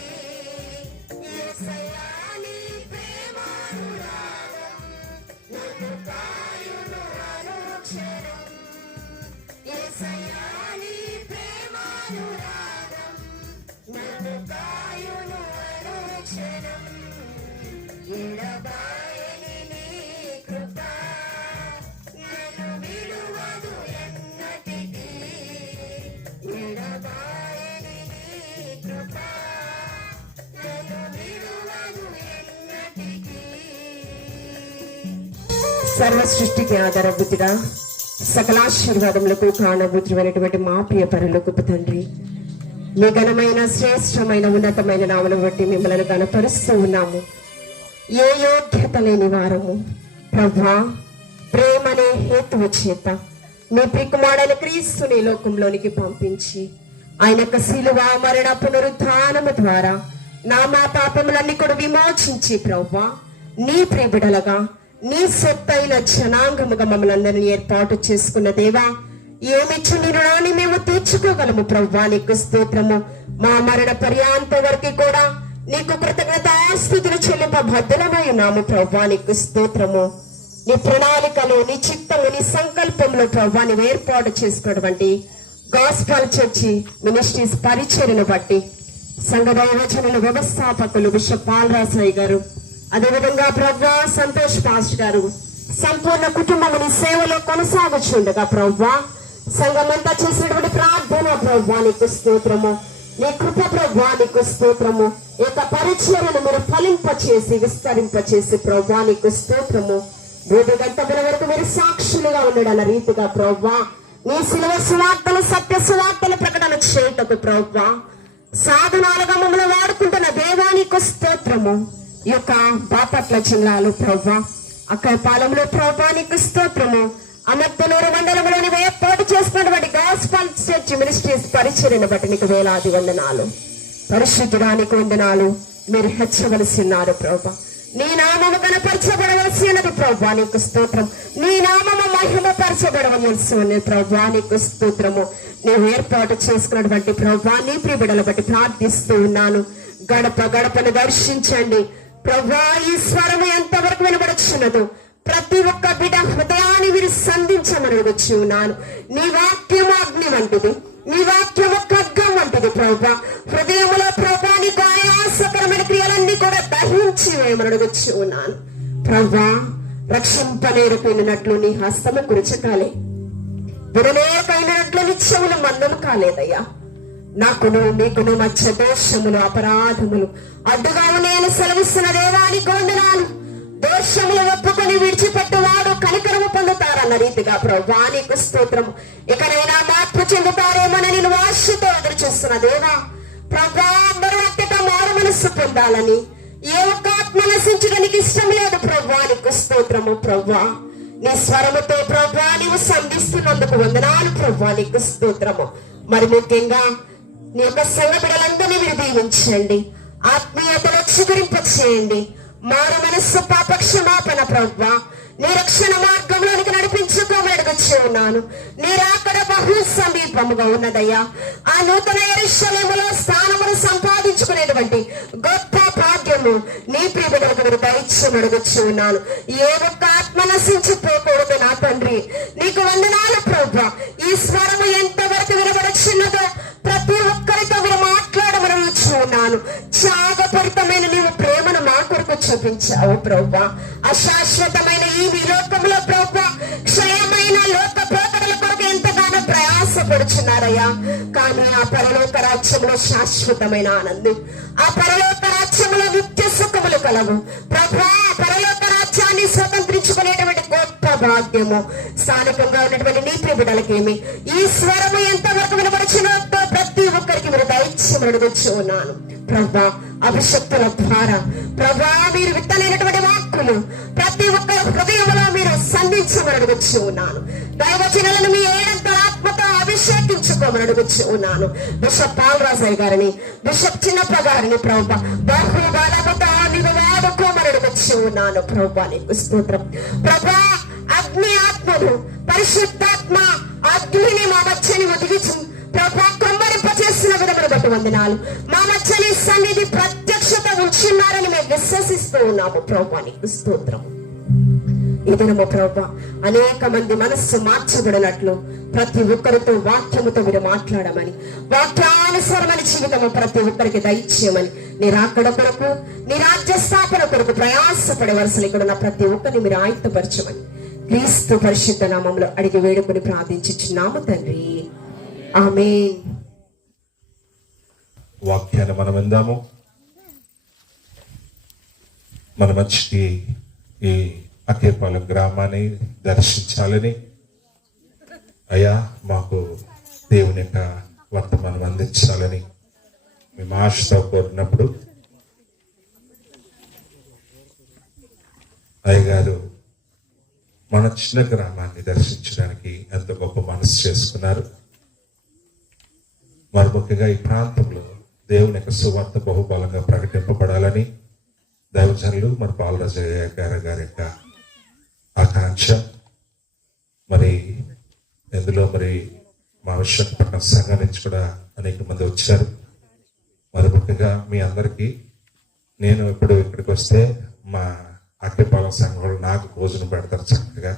యేసయ్యా నీ ప్రేమానురాగం నన్ను కాయును అనుక్షణం యేసయ్యా నీ ప్రేమానురాగం నన్ను కాయును అనుక్షణం ఎడబాయని నీ కృప నన్ను విడువదు ఎన్నటికీ ఎడబాయని నీ కృప నన్ను విడువదు ఎన్నటికీ సర్వ సృష్టికి ఆధారభూతిగా సకలాశీర్వాదములకు కారణభూతులైనటువంటి మా ప్రియ పరలోకపు తండ్రి, మీ ఘనమైన శ్రేష్టమైన ఉన్నతమైన నామను బట్టి మిమ్మల్ని గణపరుస్తూ ఉన్నాము. ఏ యోగ్యత లేని వారము ప్రభా, ప్రేమనే హేతువు చేత మీ ప్రియకుమారుడైన క్రీస్తుని లోకంలోనికి పంపించి ఆయన యొక్క శిలువ మరణ పునరుద్ధానము ద్వారా మా పాపములన్నీ కూడా విమోచించి ప్రభా, నీ ప్రియబిడలగా నీ సొత్తైన జనాంగముగా మమ్మల్ని అందరినీ ఏర్పాటు చేసుకున్న దేవా, ఏమిచ్చు నీ రుణాన్ని మేము తీర్చుకోగలము ప్రభా. నీకు స్తోత్రము. మా మరణ పర్యాంత వరకు కూడా నీకు కృతజ్ఞతాస్తుతులు చెల్లింప బద్ధులమై ఉన్నాము ప్రభా. నీకు స్తోత్రము. నీ ప్రణాళికలో, నీ చిత్తము, నీ సంకల్పంలో ప్రభా నీవు ఏర్పాటు చేసుకున్నటువంటి గాస్పల్ చర్చి మినిస్ట్రీస్ పరిచర్యను బట్టి సంఘ దైవజనుల వ్యవస్థాపకులు బిషప్ పాలరాజయ్య గారు, అదేవిధంగా ప్రభా సంతోష్ పాస్టర్ గారు సంపూర్ణ కుటుంబముని సేవలో కొనసాగుచుండగా ప్రభా, సంఘమంతా చేసినటువంటి ప్రార్థన ప్రభా నీకు స్తోత్రము. నీ కృప ప్రభా నీకు స్తోత్రము. ఈ యొక్క పరిచర్యను మీరు ఫలింపచేసి విస్తరింపచేసి ప్రభా నీకు స్తోత్రము. 3 గంటల వరకు మీరు సాక్షులుగా ఉండడన్న రీతిగా ప్రభా, నీ శిలువ సువార్తలు సత్య సువార్తలు ప్రకటన చేయటకు ప్రభా సాధనాలుగా మమ్మల్ని వాడుకుంటున్న దేవానికి స్తోత్రము. ఈ యొక్క బాపట్ల జిల్లాలో ప్రభా, అక్కపాలెంలో ప్రభా నీకు స్తోత్రము. అమర్తనూరు మండలంలోని ఏర్పాటు చేసినటువంటి గాస్పల్ చర్చ్ మినిస్ట్రీస్ పరిచర్యను బట్టి నీకు వేలాది వందనాలు. పరిశుద్ధడానికి వందనాలు. మీరు హెచ్చవలసి ఉన్నారు ప్రభా. నీ నామము కనపరచబడవలసి ఉన్నది ప్రభా నీకు స్తోత్రం. నీ నామము మహిమపరచబడవలసి ఉన్నది ప్రభా నీకు స్తోత్రము. నీవు ఏర్పాటు చేసుకున్నటువంటి ప్రభా నీ ప్రియబిడల బట్టి ప్రార్థిస్తూ ఉన్నాను. గడప గడపను దర్శించండి ప్రభా. ఈ స్వరము ఎంతవరకు వినబడుచున్నదో ప్రతి ఒక్క బిడ్డ హృదయాన్ని వీరు సంధించమని వచ్చి ఉన్నాను. నీ వాక్యము అగ్ని వంటిది, నీ వాక్యము ఖడ్గం వంటిది ప్రభా. హృదయములో ప్రభా నీకు ఆయాసకరమైన క్రియలన్నీ కూడా దహించి వేయమని వచ్చి ఉన్నాను ప్రభా. రక్షింపలేకపోయినట్లు నీ హస్తము కురచకాలే, వినలేకపోయినట్లు నీ చెవులు మందము కాలేదయ్యా. నాకును మీకును మధ్య దోషములు అపరాధములు అడ్డుగా నేను సెలవిస్తున్న దేవానికి వందనాలు. దోషములు ఒప్పుకొని విడిచిపెట్టువాడు కనికరము పొందుతారన్న రీతిగా ప్రభా నీకు స్తోత్రము. ఇకనైనా మార్పు చెందుతారేమోనని నేను ఆశతో ఎదురు చూస్తున్న దేవా ప్రభా, అందరూ అత్యత మారు మనస్సు పొందాలని, ఏ ఒక్క ఆత్మ నశించడానికి ఇష్టం లేదు ప్రభా నీకు స్తోత్రము ప్రభా. నీ స్వరముతో ప్రభా నీవు సంధిస్తున్నందుకు వందనాలు ప్రభా నీకు స్తోత్రము. మరి ముఖ్యంగా నీ యొక్క సంఘ బిడ్డలందరినీ మీరు దీవించండి, ఆత్మీయతలో చిగురింప చేయండి. మారు మనస్సు పాప క్షమాపణ ప్రభా నీ రక్షణ మార్గంలోనికి నడిపించుకోమడుగుచ్చి ఉన్నాను. నీ రాకడ బహు సమీపముగా ఉన్నదయ్యా. ఆ నూతన యెరూషలేములో స్థానమును సంపాదించుకునేటువంటి గొప్ప భాగ్యము నీ ప్రియబిడ్డలకు మీరు దయచేయమడుగుచ్చి ఉన్నాను. ఏ ఒక్క ఆత్మ నశించిపోకూడదు నా తండ్రి. నీకు వందనాలు ప్రభా. ఈ స్వరము ఎంతవరకు వినబడుచున్నదో ప్రతి ఒక్కరితో మీరు మాట్లాడమని ఉన్నాను. త్యాగపూరితమైన నీవు ప్రేమను మా కొరకు చూపించావు ప్రభా. అశాశ్వతమైన ఈ లోకంలో ప్రభా క్షయమైన లోక పోకడల కొరకు ఎంతగానో ప్రయాసపడుచున్నారయ్యా. కానీ ఆ పరలోక రాజ్యంలో శాశ్వతమైన ఆనందం, ఆ పరలోక రాజ్యంలో నిత్య సుఖములు కలవు ప్రభా. పరలోక రాజ్యాన్ని స్వతంత్రించుకునేటువంటి గొప్ప భాగ్యము స్థానికంగా ఉన్నటువంటి నీ ప్రియబిడ్డలకేమి ఈ స్వరము ఎంతవరకు వినపడుచున్నదో ప్రతి ఒక్కరికి మీరు దయచేయమని ఉన్నాను ప్రభా. అభిషక్తుల ద్వారా ప్రభా మీరు విత్తనైనటువంటి వాక్కు వాక్కులు ప్రతి ఒక్క హృదయంలో మీరు సంధించమని అడుగుచూ ఉన్నాను. దైవజనులను మీ ఏడంతరాత్మతో అభిషేకించుకోమని అడుగుచూ ఉన్నాను. బిషప్ పాలరాజయ్య గారిని, బిషప్ చిన్నప్ప గారిని ప్రభు బహుబలముతో నీవు వాడుకోమని అడుగుచూ ఉన్నాను. ప్రభు నీకు స్తోత్రం. ప్రభా అగ్ని ఆత్మను పరిశుద్ధాత్మ అగ్నిని మా మధ్యని ఒదిగించు ప్రభా, కమ్మరింప చేసిన విధమును బట్టి వందనాలు. మా మధ్యని సన్నిధి ప్రత్యక్షత ఉంచున్నారని మేము విశ్వసిస్తూ ఉన్నాము. ప్రభా నీకు స్తోత్రం. ఇదనము ప్రభా అనేక మంది మనస్సు మార్చబడినట్లు ప్రతి ఒక్కరితో వాక్యముతో మీరు మాట్లాడమని, వాక్యానుసారమైన జీవితము ప్రతి ఒక్కరికి దయచేయమని, నీ రాకడ కొరకు, నీ రాజ్య స్థాపన కొరకు ప్రయాసపడే వరుసలు ఇక్కడ ఉన్న ప్రతి ఒక్కరిని మీరు ఆయుత్తపరచమని క్రీస్తు పరిశుద్ధ నామములో అడిగి వేడుకొని ప్రార్థించుచున్నాము తండ్రి. ఆమేన్. వాక్యాన్ని మనం విందాము. మన మంచికి ఈ అకేపాలెం గ్రామాన్ని దర్శించాలని, అయ్యా మాకు దేవుని యొక్క వర్తమానం అందించాలని మేము ఆశతో కోరినప్పుడు అయ్యగారు మన చిన్న గ్రామాన్ని దర్శించడానికి ఎంతో గొప్ప మనసు చేసుకున్నారు. మరి ముఖ్యంగా ఈ ప్రాంతంలో దేవుని యొక్క సువార్త బహుబలంగా ప్రకటింపబడాలని దైవజనులు మరి పాలరాజయ్య గారి యొక్క ఆకాంక్ష. మరి ఇందులో మరి మా విశాఖపట్నం సంఘం నుంచి కూడా అనేక మంది వచ్చారు. మరి ముఖ్యంగా మీ అందరికీ నేను ఇప్పుడు ఇక్కడికి వస్తే మా అక్కిపాలెం సంఘం వాళ్ళు నాకు భోజనం పెడతారు చక్కగా.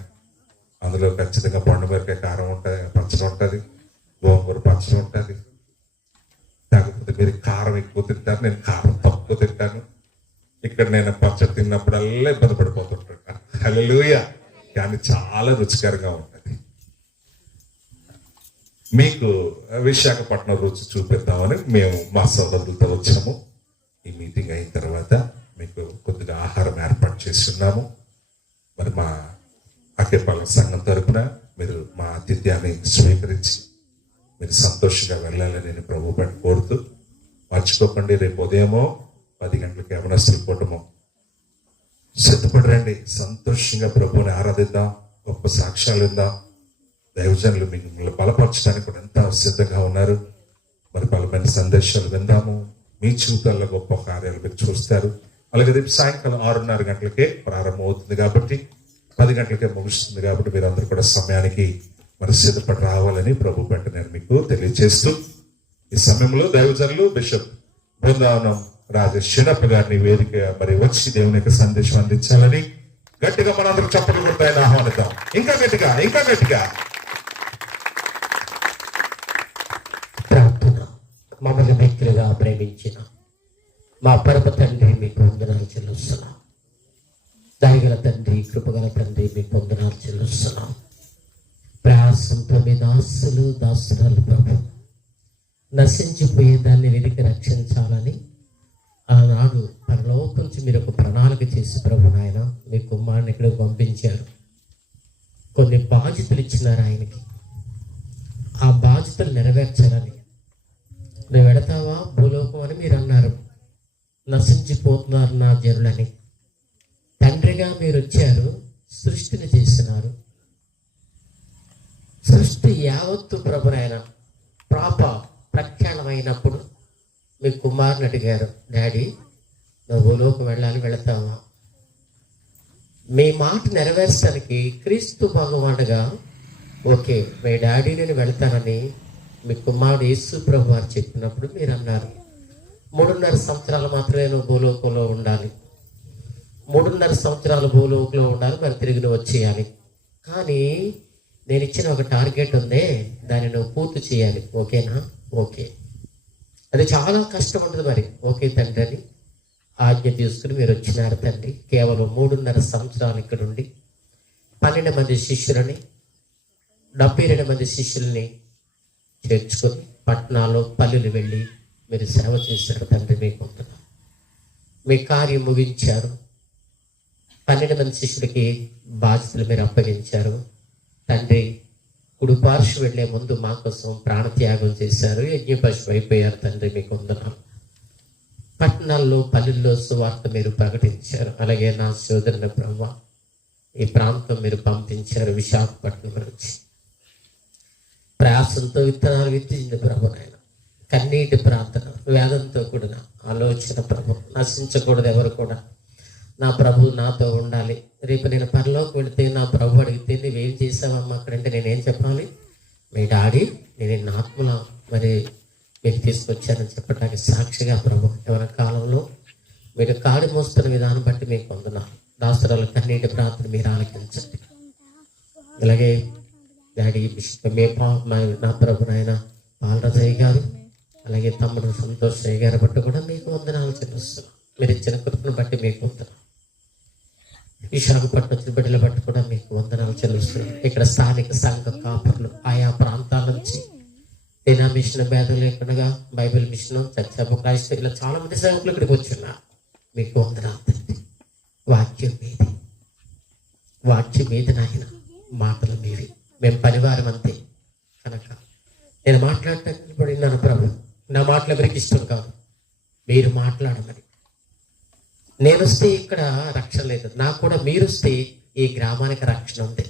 అందులో ఖచ్చితంగా పండుమిరకాయ కారం ఉంటుంది, పచ్చడి ఉంటుంది, గోంగూర పచ్చడి ఉంటుంది. కాకపోతే మీరు కారం ఎక్కువ తింటారు, నేను కారం తక్కువ తింటాను. ఇక్కడ నేను పచ్చడి తిన్నప్పుడల్లా ఇబ్బంది పడిపోతుంటాను. హల్లెలూయా. కానీ చాలా రుచికరంగా ఉంటుంది. మీకు విశాఖపట్నం రుచి చూపిద్దామని మేము మా సోదరులతో వచ్చాము. ఈ మీటింగ్ అయిన తర్వాత మీకు కొద్దిగా ఆహారం ఏర్పాటు చేస్తున్నాము. మరి మా అక్కిపాలెం సంఘం తరపున మీరు మా ఆతిథ్యాన్ని స్వీకరించి మీరు సంతోషంగా వెళ్ళాలని నేను ప్రభు పట్టి కోరుతూ, మర్చిపోకండి రేపు ఉదయమో 10 గంటలకు యవనస్తుల కూటము సిద్ధపడి రండి. సంతోషంగా ప్రభువుని ఆరాధిద్దాం, గొప్ప సాక్ష్యాలు విందాం. దైవజనులు మిమ్మల్ని బలపరచడానికి కూడా ఎంత సిద్ధంగా ఉన్నారు. మరి బలమైన సందేశాలు విందాము. మీ జీవితాల్లో గొప్ప కార్యాలు మీరు చూస్తారు. అలాగే రేపు సాయంకాలం 6:30 గంటలకే ప్రారంభం అవుతుంది కాబట్టి 10 గంటలకే ముగుస్తుంది కాబట్టి మీరు అందరూ కూడా సమయానికి మరి సిద్ధపడి రావాలని ప్రభు పెంట నేను మీకు తెలియజేస్తూ, ఈ సమయంలో దైవజనులు బిషప్ బృందావనం రాజేష్ చిన్నప్ప గారిని వేదిక మరి వచ్చి దేవుని యొక్క సందేశం అందించాలని గట్టిగా మనందరూ చప్పట్లు కొట్టాయని ఆహ్వానిద్దాం. ఇంకా గట్టిగా, ఇంకా గట్టిగా. ప్రార్థన. మమ్మల్ని మిక్కిలిగా ప్రేమించిన మా పరమ తండ్రి మీకు వందనాలు చెల్లిస్తున్నాం. దయగల తండ్రి, కృపగల తండ్రి మీకు వందనాలు చెల్లిస్తున్నాం. ప్రయాసంతో మీ దాసులు దాసురాలు ప్రభు నశించిపోయే దాన్ని వెతికి రక్షించాలని ఆనాడు పరలోకం నుంచి మీరు ఒక ప్రణాళిక చేసి ప్రభు నాయన మీ కుమారుని ఇక్కడ పంపించారు. కొన్ని బాధ్యతలు ఇచ్చినారు ఆయనకి. ఆ బాధ్యతలు నెరవేర్చాలని. నువ్వు వెడతావా భూలోకం అని మీరు అన్నారు. నశించిపోతున్నారు నా జనులని. తండ్రిగా మీరు వచ్చారు, సృష్టిని చేస్తున్నారు. సృష్టి యావత్తు ప్రభునైన ప్రఖ్యాళమైనప్పుడు మీ కుమారుని అడిగారు, డాడీ నువ్వు భూలోకం వెళ్ళాలి, వెళతావా? మీ మాట నెరవేర్చడానికి క్రీస్తు భగవానుగా ఓకే మీ డాడీ నేను వెళ్తానని మీ కుమారుడు యేసు ప్రభు వారు చెప్పినప్పుడు మీరు అన్నారు 3.5 సంవత్సరాలు మాత్రమే నువ్వు భూలోకంలో ఉండాలి, 3.5 సంవత్సరాలు భూలోకంలో ఉండాలి, మరి తిరిగి నువ్వు వచ్చేయాలి. కానీ నేను ఇచ్చిన ఒక టార్గెట్ ఉందే, దాన్ని నువ్వు పూర్తి చేయాలి, ఓకేనా? ఓకే. అది చాలా కష్టం ఉంటుంది మరి. ఓకే తండ్రి అని ఆజ్ఞ తీసుకుని మీరు వచ్చినారు తండ్రి. కేవలం 3.5 సంవత్సరాలు ఇక్కడ ఉండి 12 మంది శిష్యులని 72 మంది శిష్యుల్ని చేర్చుకొని పట్టణాల్లో పల్లెలు వెళ్ళి మీరు సేవ చేశారు తండ్రి. మీకు వందనాలు. మీ కార్యం ముగించారు. 12 మంది శిష్యులకి బాధ్యతలు మీరు అప్పగించారు తండ్రి. కుడి పార్శ్వ వెళ్లే ముందు మా కోసం ప్రాణత్యాగం చేశారు, యజ్ఞ పశువు అయిపోయారు తండ్రి. మీకు వందనాలు. పట్టణాల్లో పల్లెల్లో సువార్త మీరు ప్రకటించారు. అలాగే నా సోదరుల ప్రభువా, ఈ ప్రాంతం మీరు పంపించారు. విశాఖపట్నం నుంచి ప్రయాసంతో విత్తనాలు విత్తింది ప్రభు. నాయన కన్నీటి ప్రార్థన, వేదంతో కూడిన ఆలోచన ప్రభు. నశించకూడదు ఎవరు కూడా. నా ప్రభు నాతో ఉండాలి. రేపు నేను పరలోకి వెళితే నా ప్రభు అడిగితే నువ్వేం చేసావమ్మా అక్కడంటే నేనేం చెప్పాలి? మీ డాడీ నేను ఆత్మలో మరి మీకు తీసుకొచ్చానని చెప్పడానికి సాక్షిగా ప్రభు. ఎవరి కాలంలో మీరు కాడి మోస్తున్న విధానం బట్టి మీకు వందనాలు. దాసరాల కన్నీటి ప్రార్థన మీరు ఆలకించండి. అలాగే డాడీ నా ప్రభు నాయన బాలరాజయ్య గారు, అలాగే తమ్ముడు సంతోషయ్య గారి బట్టి కూడా మీకు వందనాలు చెల్లిస్తున్నాం. మీరు ఇచ్చిన కృపను బట్టి మీకు వందనాలు. విశాఖపట్నం వచ్చిన బిడ్డల బట్టి కూడా మీకు వందనాలు చెల్లిస్తున్నాం. ఇక్కడ స్థానిక సంఘ కాపర్లు ఆయా ప్రాంతాల నుంచి డినామినేషన్ భేదం లేకుండా బైబిల్ మిషన్, చర్చ క్రైస్తవ ఇలా చాలా మంది సేవకులు ఇక్కడికి వచ్చున్నారు. మీకు వందనాలు తండ్రి. వాక్యం మీది, వాక్యం మీది నాయన, మాటలు మీవి. మేము పనివారం అంతే కనుక నేను మాట్లాడటానికి పడినాను ప్రభు. నా మాటలు ఎవరికి ఇష్టం కాదు, మీరు మాట్లాడమని. నేను వస్తే ఇక్కడ రక్షణ లేదు, నాకు కూడా మీరు వస్తే ఈ గ్రామానికి రక్షణ ఉంది.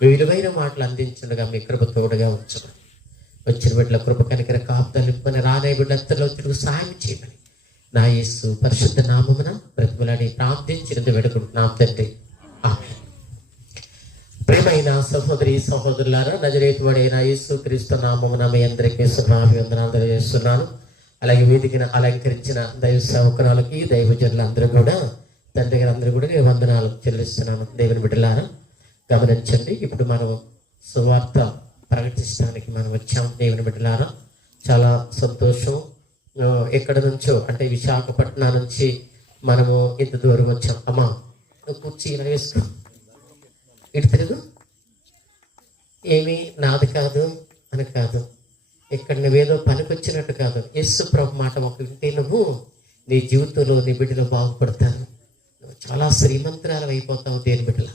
మీ విలువైన మాటలు అందించుండగా మీ కృప తోడుగా ఉంచమని, వచ్చిన బిడ్డల కృప కనికర కాపుదలు ఇప్పని రానే బిడ్డలంతలో తిరుగు సహాయం చేయమని నా యేసు పరిశుద్ధ నామమున ప్రతిమలాడి ప్రార్థించినది వేడుకుంటున్నాం తండ్రి. ఆమేన్. ప్రియమైన సహోదరి సహోదరులారా, నజరేతుడైన యేసు క్రీస్తు నామమున మీ అందరికీ శుభాభివందనాలు తెలియజేస్తున్నాను. అలాగే వేదికను అలంకరించిన దైవ సేవకురాలకి, దైవజనులందరూ కూడా, తండ్రి గారు అందరూ కూడా నేను వందనాలు చెల్లిస్తున్నాను. దేవుని బిడ్డలారా గమనించండి. ఇప్పుడు మనం సువార్త ప్రకటించడానికి మనం వచ్చాం. దేవుని బిడ్డలారా చాలా సంతోషం. ఎక్కడి నుంచో అంటే విశాఖపట్నం నుంచి మనము ఇంత దూరం వచ్చాం. అమ్మా కుర్చీ ఇలా వేసుకో, ఇటు తిరుగు. ఏమీ నాది కాదు అని కాదు, ఇక్కడ నువ్వేదో పనికొచ్చినట్టు కాదు. యేసు ప్రభు మాట ఒక వింటే నువ్వు నీ జీవితంలో నీ బిడ్డలో బాగుపడతాను, నువ్వు చాలా శ్రీమంతురాలు అయిపోతావు. దేని బిడ్డల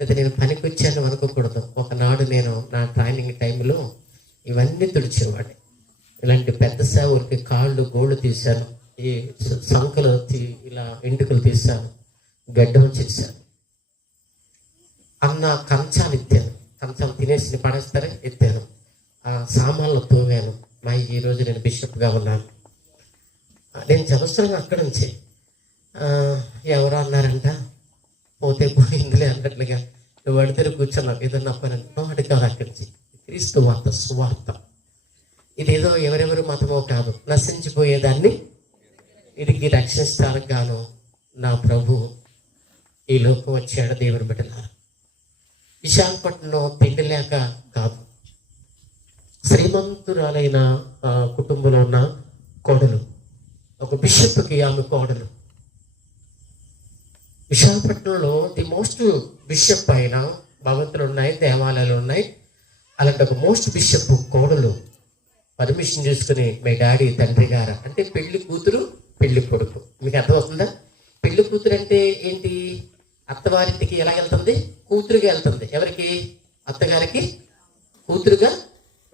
అయితే నేను పనికొచ్చాను అనుకోకూడదు. ఒకనాడు నేను నా ట్రైనింగ్ టైంలో ఇవన్నీ తుడిచేవాడిని. ఇలాంటి పెద్ద సేవలకి కాళ్ళు గోళ్ళు తీశాను, ఈ సంకలు ఇలా ఎంటుకలు తీశాను, గడ్డం చేశాను. అన్న కంచాలు ఎత్తాను, కంచాలు తినేసి పడేస్తారే ఎత్తాను. ఆ సామాన్లు తోమాను. మా ఈరోజు నేను బిషప్గా ఉన్నాను. నేను సంవత్సరం అక్కడి నుంచి ఎవరో అన్నారంట, పోతే పోయిందిలే అన్నట్లుగా నువ్వు అడితే కూర్చున్నావు ఏదన్నా పని అడి కాదు. అక్కడి నుంచి క్రీస్తు వార్త, సువార్త. ఇదేదో ఎవరెవరు మతమో కాదు, నశించిపోయేదాన్ని వీడికి రక్షించడానికి గాను నా ప్రభు ఈ లోకం వచ్చాడు. దేవుని బిడ్డలారా, విశాఖపట్నంలో తిండి లేక కాదు, శ్రీమంతురాలైన కుటుంబంలో ఉన్న కోడలు, ఒక బిషప్కి ఆమె కోడలు. విశాఖపట్నంలో ది మోస్ట్ బిషప్ అయిన భవంతులు ఉన్నాయి, దేవాలయాలు ఉన్నాయి. అలాంటి ఒక మోస్ట్ బిషప్ కోడలు పర్మిషన్ చేసుకుని మీ డాడీ తండ్రి గారు అంటే పెళ్లి కూతురు పెళ్లి కొడుకు. మీకు అర్థమవుతుందా? పెళ్లి కూతురు అంటే ఏంటి? అత్తవారింటికి ఎలా వెళ్తుంది? కూతురుగా వెళ్తుంది. ఎవరికి? అత్తగారికి కూతురుగా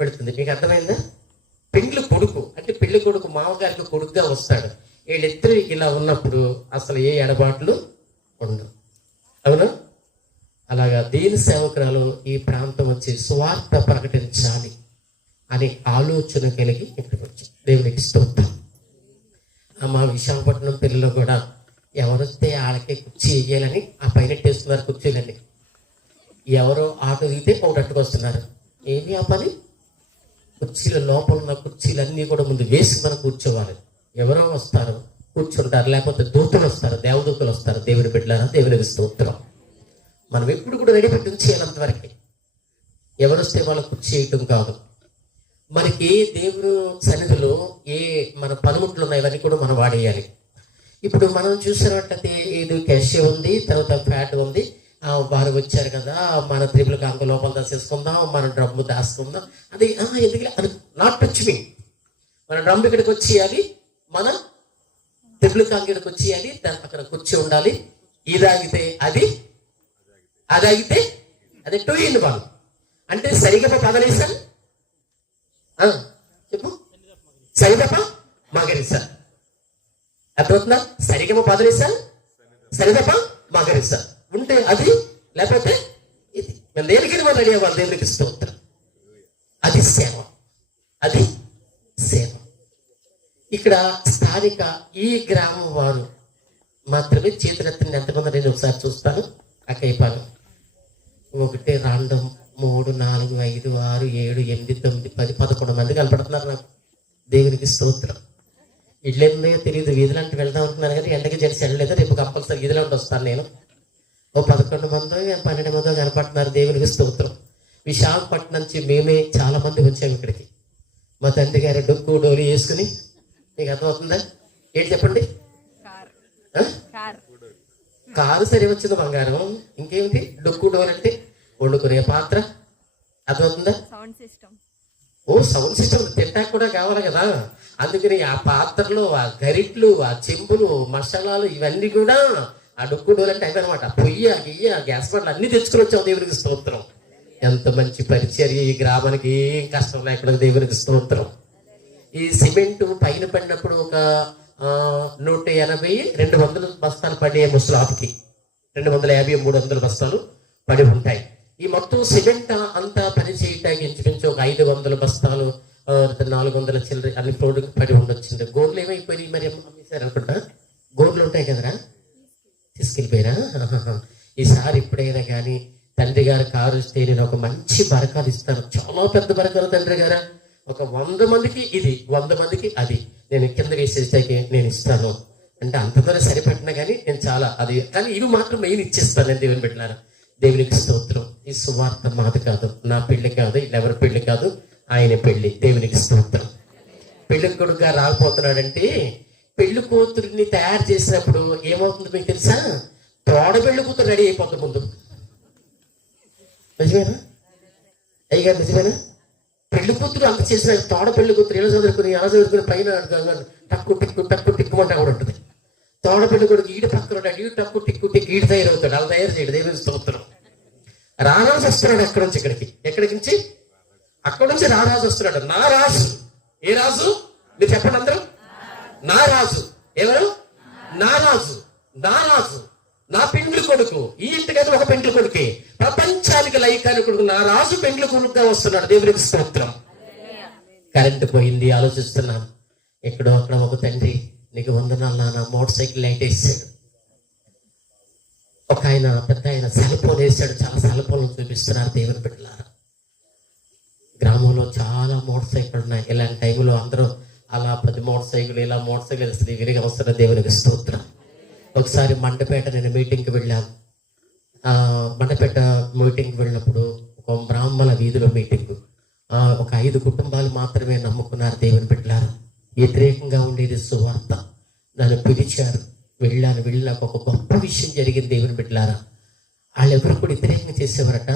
పెడుతుంది. మీకు అర్థమైందా? పెళ్లి కొడుకు అంటే పెళ్లి కొడుకు మామగారికి కొడుకుగా వస్తాడు. వీళ్ళిద్దరు ఇలా ఉన్నప్పుడు అసలు ఏ ఎడబాట్లు ఉండవు. అవునా? అలాగా దీని సేవకురాలు ఈ ప్రాంతం వచ్చి సువార్త ప్రకటించాలి అనే ఆలోచన కలిగి ఇక్కడికి వచ్చాం. దేవునికి స్తోత్రం. మా విశాఖపట్నం పిల్లలు కూడా ఎవరొస్తే వాళ్ళకే కుర్చీ వేయాలని ఆ పైన వేస్తున్నారు కుర్చీలన్నీ. ఎవరో ఆటో దిగితే ఒకటట్టుకు వస్తున్నారు. ఏమి ఆ పని? కుర్చీల లోపల ఉన్న కుర్చీలన్నీ కూడా ముందు వేసి మనం కూర్చోవాలి. ఎవరో వస్తారు కూర్చుంటారు, లేకపోతే దూతలు వస్తారు, దేవదూతలు వస్తారు. దేవుని బిడ్డలారా, దేవునికి స్తోత్రం. మనం ఎప్పుడు కూడా రెడీ పెట్టి ఉంచేయాలంతవరకు. ఎవరు వస్తే వాళ్ళ కుర్చీ వేయటం కాదు. మనకి దేవుడు సన్నిధిలో ఏ మన పనిముట్లు ఉన్నాయి ఇవన్నీ కూడా మనం వాడేయాలి. ఇప్పుడు మనం చూసినట్టయితే ఇది క్యాషియో ఉంది, తర్వాత ఫ్యాట్ ఉంది. వారు వచ్చారు కదా, మన త్రిపుల కాంక లోపల దాసేసుకుందాం, మన డ్రమ్ము దాసుకుందాం. అది ఎందుకు నాట్ టచ్ మీ. మన డ్రమ్ ఇక్కడికి వచ్చేయాలి, మన త్రిపుల కాంక ఇక్కడికి వచ్చేయాలి, దాని పక్కన కూర్చి ఉండాలి. ఇది ఆగితే అది, అది ఆగితే అది 2 in 1 అంటే సరిగప పదలేసాను చెప్పు, సరిగప మగరిసా. అర్థమవుతుందా? సరిగమ పదనిసా, సరిదప మగరిసా ఉంటే అది, లేకపోతే ఇది. మేము దేనికి మనం రెడీ అవ్వాలి? దేవునికి స్తోత్రం. అది సేవ, అది సేవ. ఇక్కడ స్థానిక ఈ గ్రామం వారు మాత్రమే చేతులెత్తిన ఎంతమంది నేను ఒకసారి చూస్తాను. అక్కయ్యపాలెం 1 రాండం 3 4 5 6 7 8 9 10 11 మంది కనపడుతున్నారు నాకు. దేవునికి స్తోత్రం. ఇళ్ళు ఏమున్నాయో తెలియదు, వీధులంటే వెళ్దాం అనుకున్నాను కానీ ఎండకి జరిసి వెళ్ళలేదు. రేపు కంపల్సరీ వీధిలో వస్తాను నేను. ఓ 11 మందో 12 మందో కనపడుతున్నారు. దేవునికి స్తోత్రం. విశాఖపట్నం నుంచి మేమే చాలా మంది వచ్చాము ఇక్కడికి. మా తండ్రి గారు డొక్కు డోలి వేసుకుని, మీకు అర్థమవుతుందా? ఏంటి చెప్పండి? కారు సరి వచ్చింది బంగారం. ఇంకేమిటి డొక్కు డోర్ అంటే? వండుకునే పాత్ర. అర్థమవుతుందా? ఓ సౌండ్ సిస్టమ్ తింటాక కూడా కావాలి కదా. అందుకని ఆ పాత్రలు, ఆ గరిట్లు, ఆ చెంబులు, మసాలాలు ఇవన్నీ కూడా ఆ డొక్కు డోర్ అంటే అవన్నమాట. పొయ్యి, గియ్య, గ్యాస్ పట్లు అన్ని తెచ్చుకుని వచ్చాం. దేవునికి స్తోత్రం. ఎంత మంచి పరిచర్య. ఈ గ్రామానికి ఏం కష్టం లేకుండా దేవునికి స్తోత్రం. ఈ సిమెంట్ పైన పడినప్పుడు ఒక 180 200 బస్తాలు పడే ముసలాపుకి 250 300 బస్తాలు పడి ఉంటాయి. ఈ మొత్తం సిమెంట్ అంతా పని చేయటానికి ఇంచుమించు ఒక 500 బస్తాలు 400 చిల్లర అన్ని ఫ్లోర్కి పడి ఉండొచ్చింది. గోర్లు ఏమైపోయినాయి మరి? అమ్మేశారు అనుకుంటా. గోర్లు ఉంటాయి కదరా, తీసుకెళ్ళిపోయారా? ఈసారి ఎప్పుడైనా కానీ తండ్రి గారు కారు ఇస్తే నేను ఒక మంచి బరకాలు ఇస్తాను. చాలా పెద్ద బరకాలు తండ్రి గారు. ఒక 100 మందికి ఇది, 100 మందికి అది నేను కింద వేసేసాకి నేను ఇస్తాను అంటే అంతతో సరిపెట్టినా కానీ నేను చాలా అది, కానీ ఇవి మాత్రం మెయిన్ ఇచ్చేస్తాను నేను. దేవుని పెట్టినాను. దేవునికి స్తోత్రం. ఈ సువార్త మాది కాదు, నా పెళ్లి కాదు, ఎవరి పెళ్లి కాదు, ఆయన పెళ్లి. దేవునికి స్తోత్రం. పెళ్లి కొడుకుగా రాకపోతున్నాడంటే పెళ్లి కూతురిని తయారు చేసినప్పుడు ఏమవుతుంది మీకు తెలుసా? తోడ పెళ్లి కూతురు రెడీ అయిపోతుంది ముందు. నిజమేనా అయ్యగారు? నిజమేనా? పెళ్లి కూతురు అంత చేసిన తోడ పెళ్లి కూతురు ఎలా చదువుకుని పైన టక్కు టిక్కు టక్కు టిక్కుమంటా కూడా ఉంటుంది. తోడ పెళ్లి కొడుకు ఈడు పక్కన ఉంటాడు, ఈడు టక్కు టిక్కు టిక్కు ఈడు తయారవుతాడు. అలా తయారు చేయడు. దేవుని స్తోత్రం. రారాజు వస్తున్నాడు అక్కడి నుంచి ఇక్కడికి. ఎక్కడికి నుంచి? అక్కడి నుంచి రారాజు వస్తున్నాడు. నా రాజు. ఏ రాజు? మీరు చెప్పండి అందరూ. నా రాజు. ఎవరు? నా రాజు. నా రాజు, నా పెండ్లి కొడుకు. ఈ ఇంటికైతే ఒక పెండ్లి కొడుకే, ప్రపంచానికి లైకాని కొడుకు నా రాజు పెండ్లి కొడుకుగా వస్తున్నాడు. దేవునికి స్తోత్రం. కరెంటు పోయింది, ఆలోచిస్తున్నాను. ఎక్కడో అక్కడ ఒక తండ్రి, నీకు వందనాలు నాన్న, మోటార్ సైకిల్ లైట్ వేసాడు. ఒక ఆయన పెద్ద ఆయన సెల్ ఫోన్ వేసాడు. చాలా సెల్ ఫోన్లు చూపిస్తున్నారు. దేవుని బిడ్డలారా, గ్రామంలో చాలా మోటార్ సైకిల్ ఉన్నాయి. ఇలాంటి టైంలో అందరూ అలా 10 మోటార్ సైకిల్ ఇలా మోటార్ సైకిల్ వేస్తుంది. విరిగి వస్తున్న దేవునికి స్తోత్రం. ఒకసారి మండపేట నేను మీటింగ్కి వెళ్ళాను. మండపేట మీటింగ్కి వెళ్ళినప్పుడు ఒక బ్రాహ్మణ వీధిలో మీటింగ్. ఒక 5 కుటుంబాలు మాత్రమే నమ్ముకున్నారు. దేవుని బిడ్డలారా, వ్యతిరేకంగా ఉండేది సువార్త. నన్ను పిలిచారు. వెళ్ళాక ఒక గొప్ప విషయం జరిగింది. దేవుని బిడ్డలారా, వాళ్ళు ఎవరు కూడా వ్యతిరేకంగా చేసేవారట.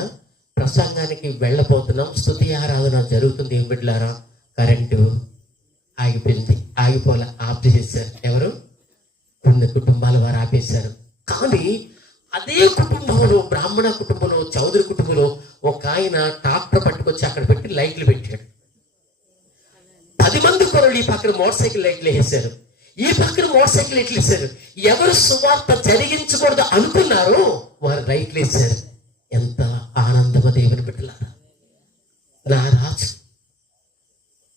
ప్రసంగానికి వెళ్ళబోతున్నాం, స్తుతి ఆరాధన జరుగుతుంది. దేవుని బిడ్డలారా, కరెంటు ఆగిపోయింది. ఆగిపోలే, ఆఫ్ చేసేసారు. ఎవరు? కొన్ని కుటుంబాల వారు ఆపేశారు. కానీ అదే కుటుంబంలో, బ్రాహ్మణ కుటుంబంలో, చౌదరి కుటుంబంలో ఒక ఆయన ట్రాక్టర్ పట్టుకొచ్చి అక్కడ పెట్టి లైట్లు పెట్టాడు. 10 మంది కొరలు ఈ పక్కన మోటార్ సైకిల్ లైట్లు వేసారు, ఈ పక్కన మోటార్ సైకిల్ లైట్లు వేసారు. ఎవరు సువార్త జరిగించకూడదు అనుకున్నారో వారు లైట్లు వేసారు. ఎంత ఆనందమో దేవుని బిడ్డలారా.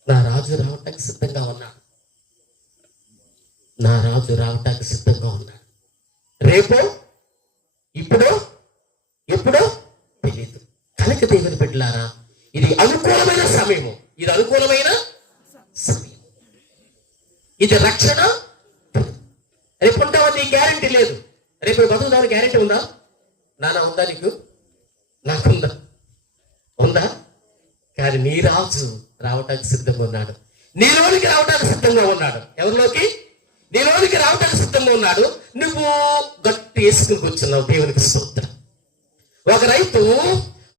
నా రాజు రావటానికి సిద్ధంగా ఉన్నాడు. నా రాజు రావటానికి సిద్ధంగా ఉన్నాడు. రేపో ఇప్పుడో ఎప్పుడో తెలియదు. కనుక దేవుని బిడ్డలారా, ఇది అనుకూలమైన సమయము. ఇది అనుకూలమైన సమయం. ఇది రక్షణ. రేపు ఉంటామని గ్యారంటీ లేదు. రేపు బతుకుదాని గ్యారంటీ ఉందా? నాన్న ఉందా? నీకు? నాకుందా? ఉందా? కానీ నీ రాజు రావటానికి సిద్ధంగా ఉన్నాడు. నీలోనికి రావటానికి సిద్ధంగా ఉన్నాడు. ఎవరిలోకి? నీలోనికి రావటానికి సిద్ధంగా ఉన్నాడు. నువ్వు గట్టి వేసుకుని కూర్చున్నావు. దేవునికి స్తోత్రం. ఒక రైతు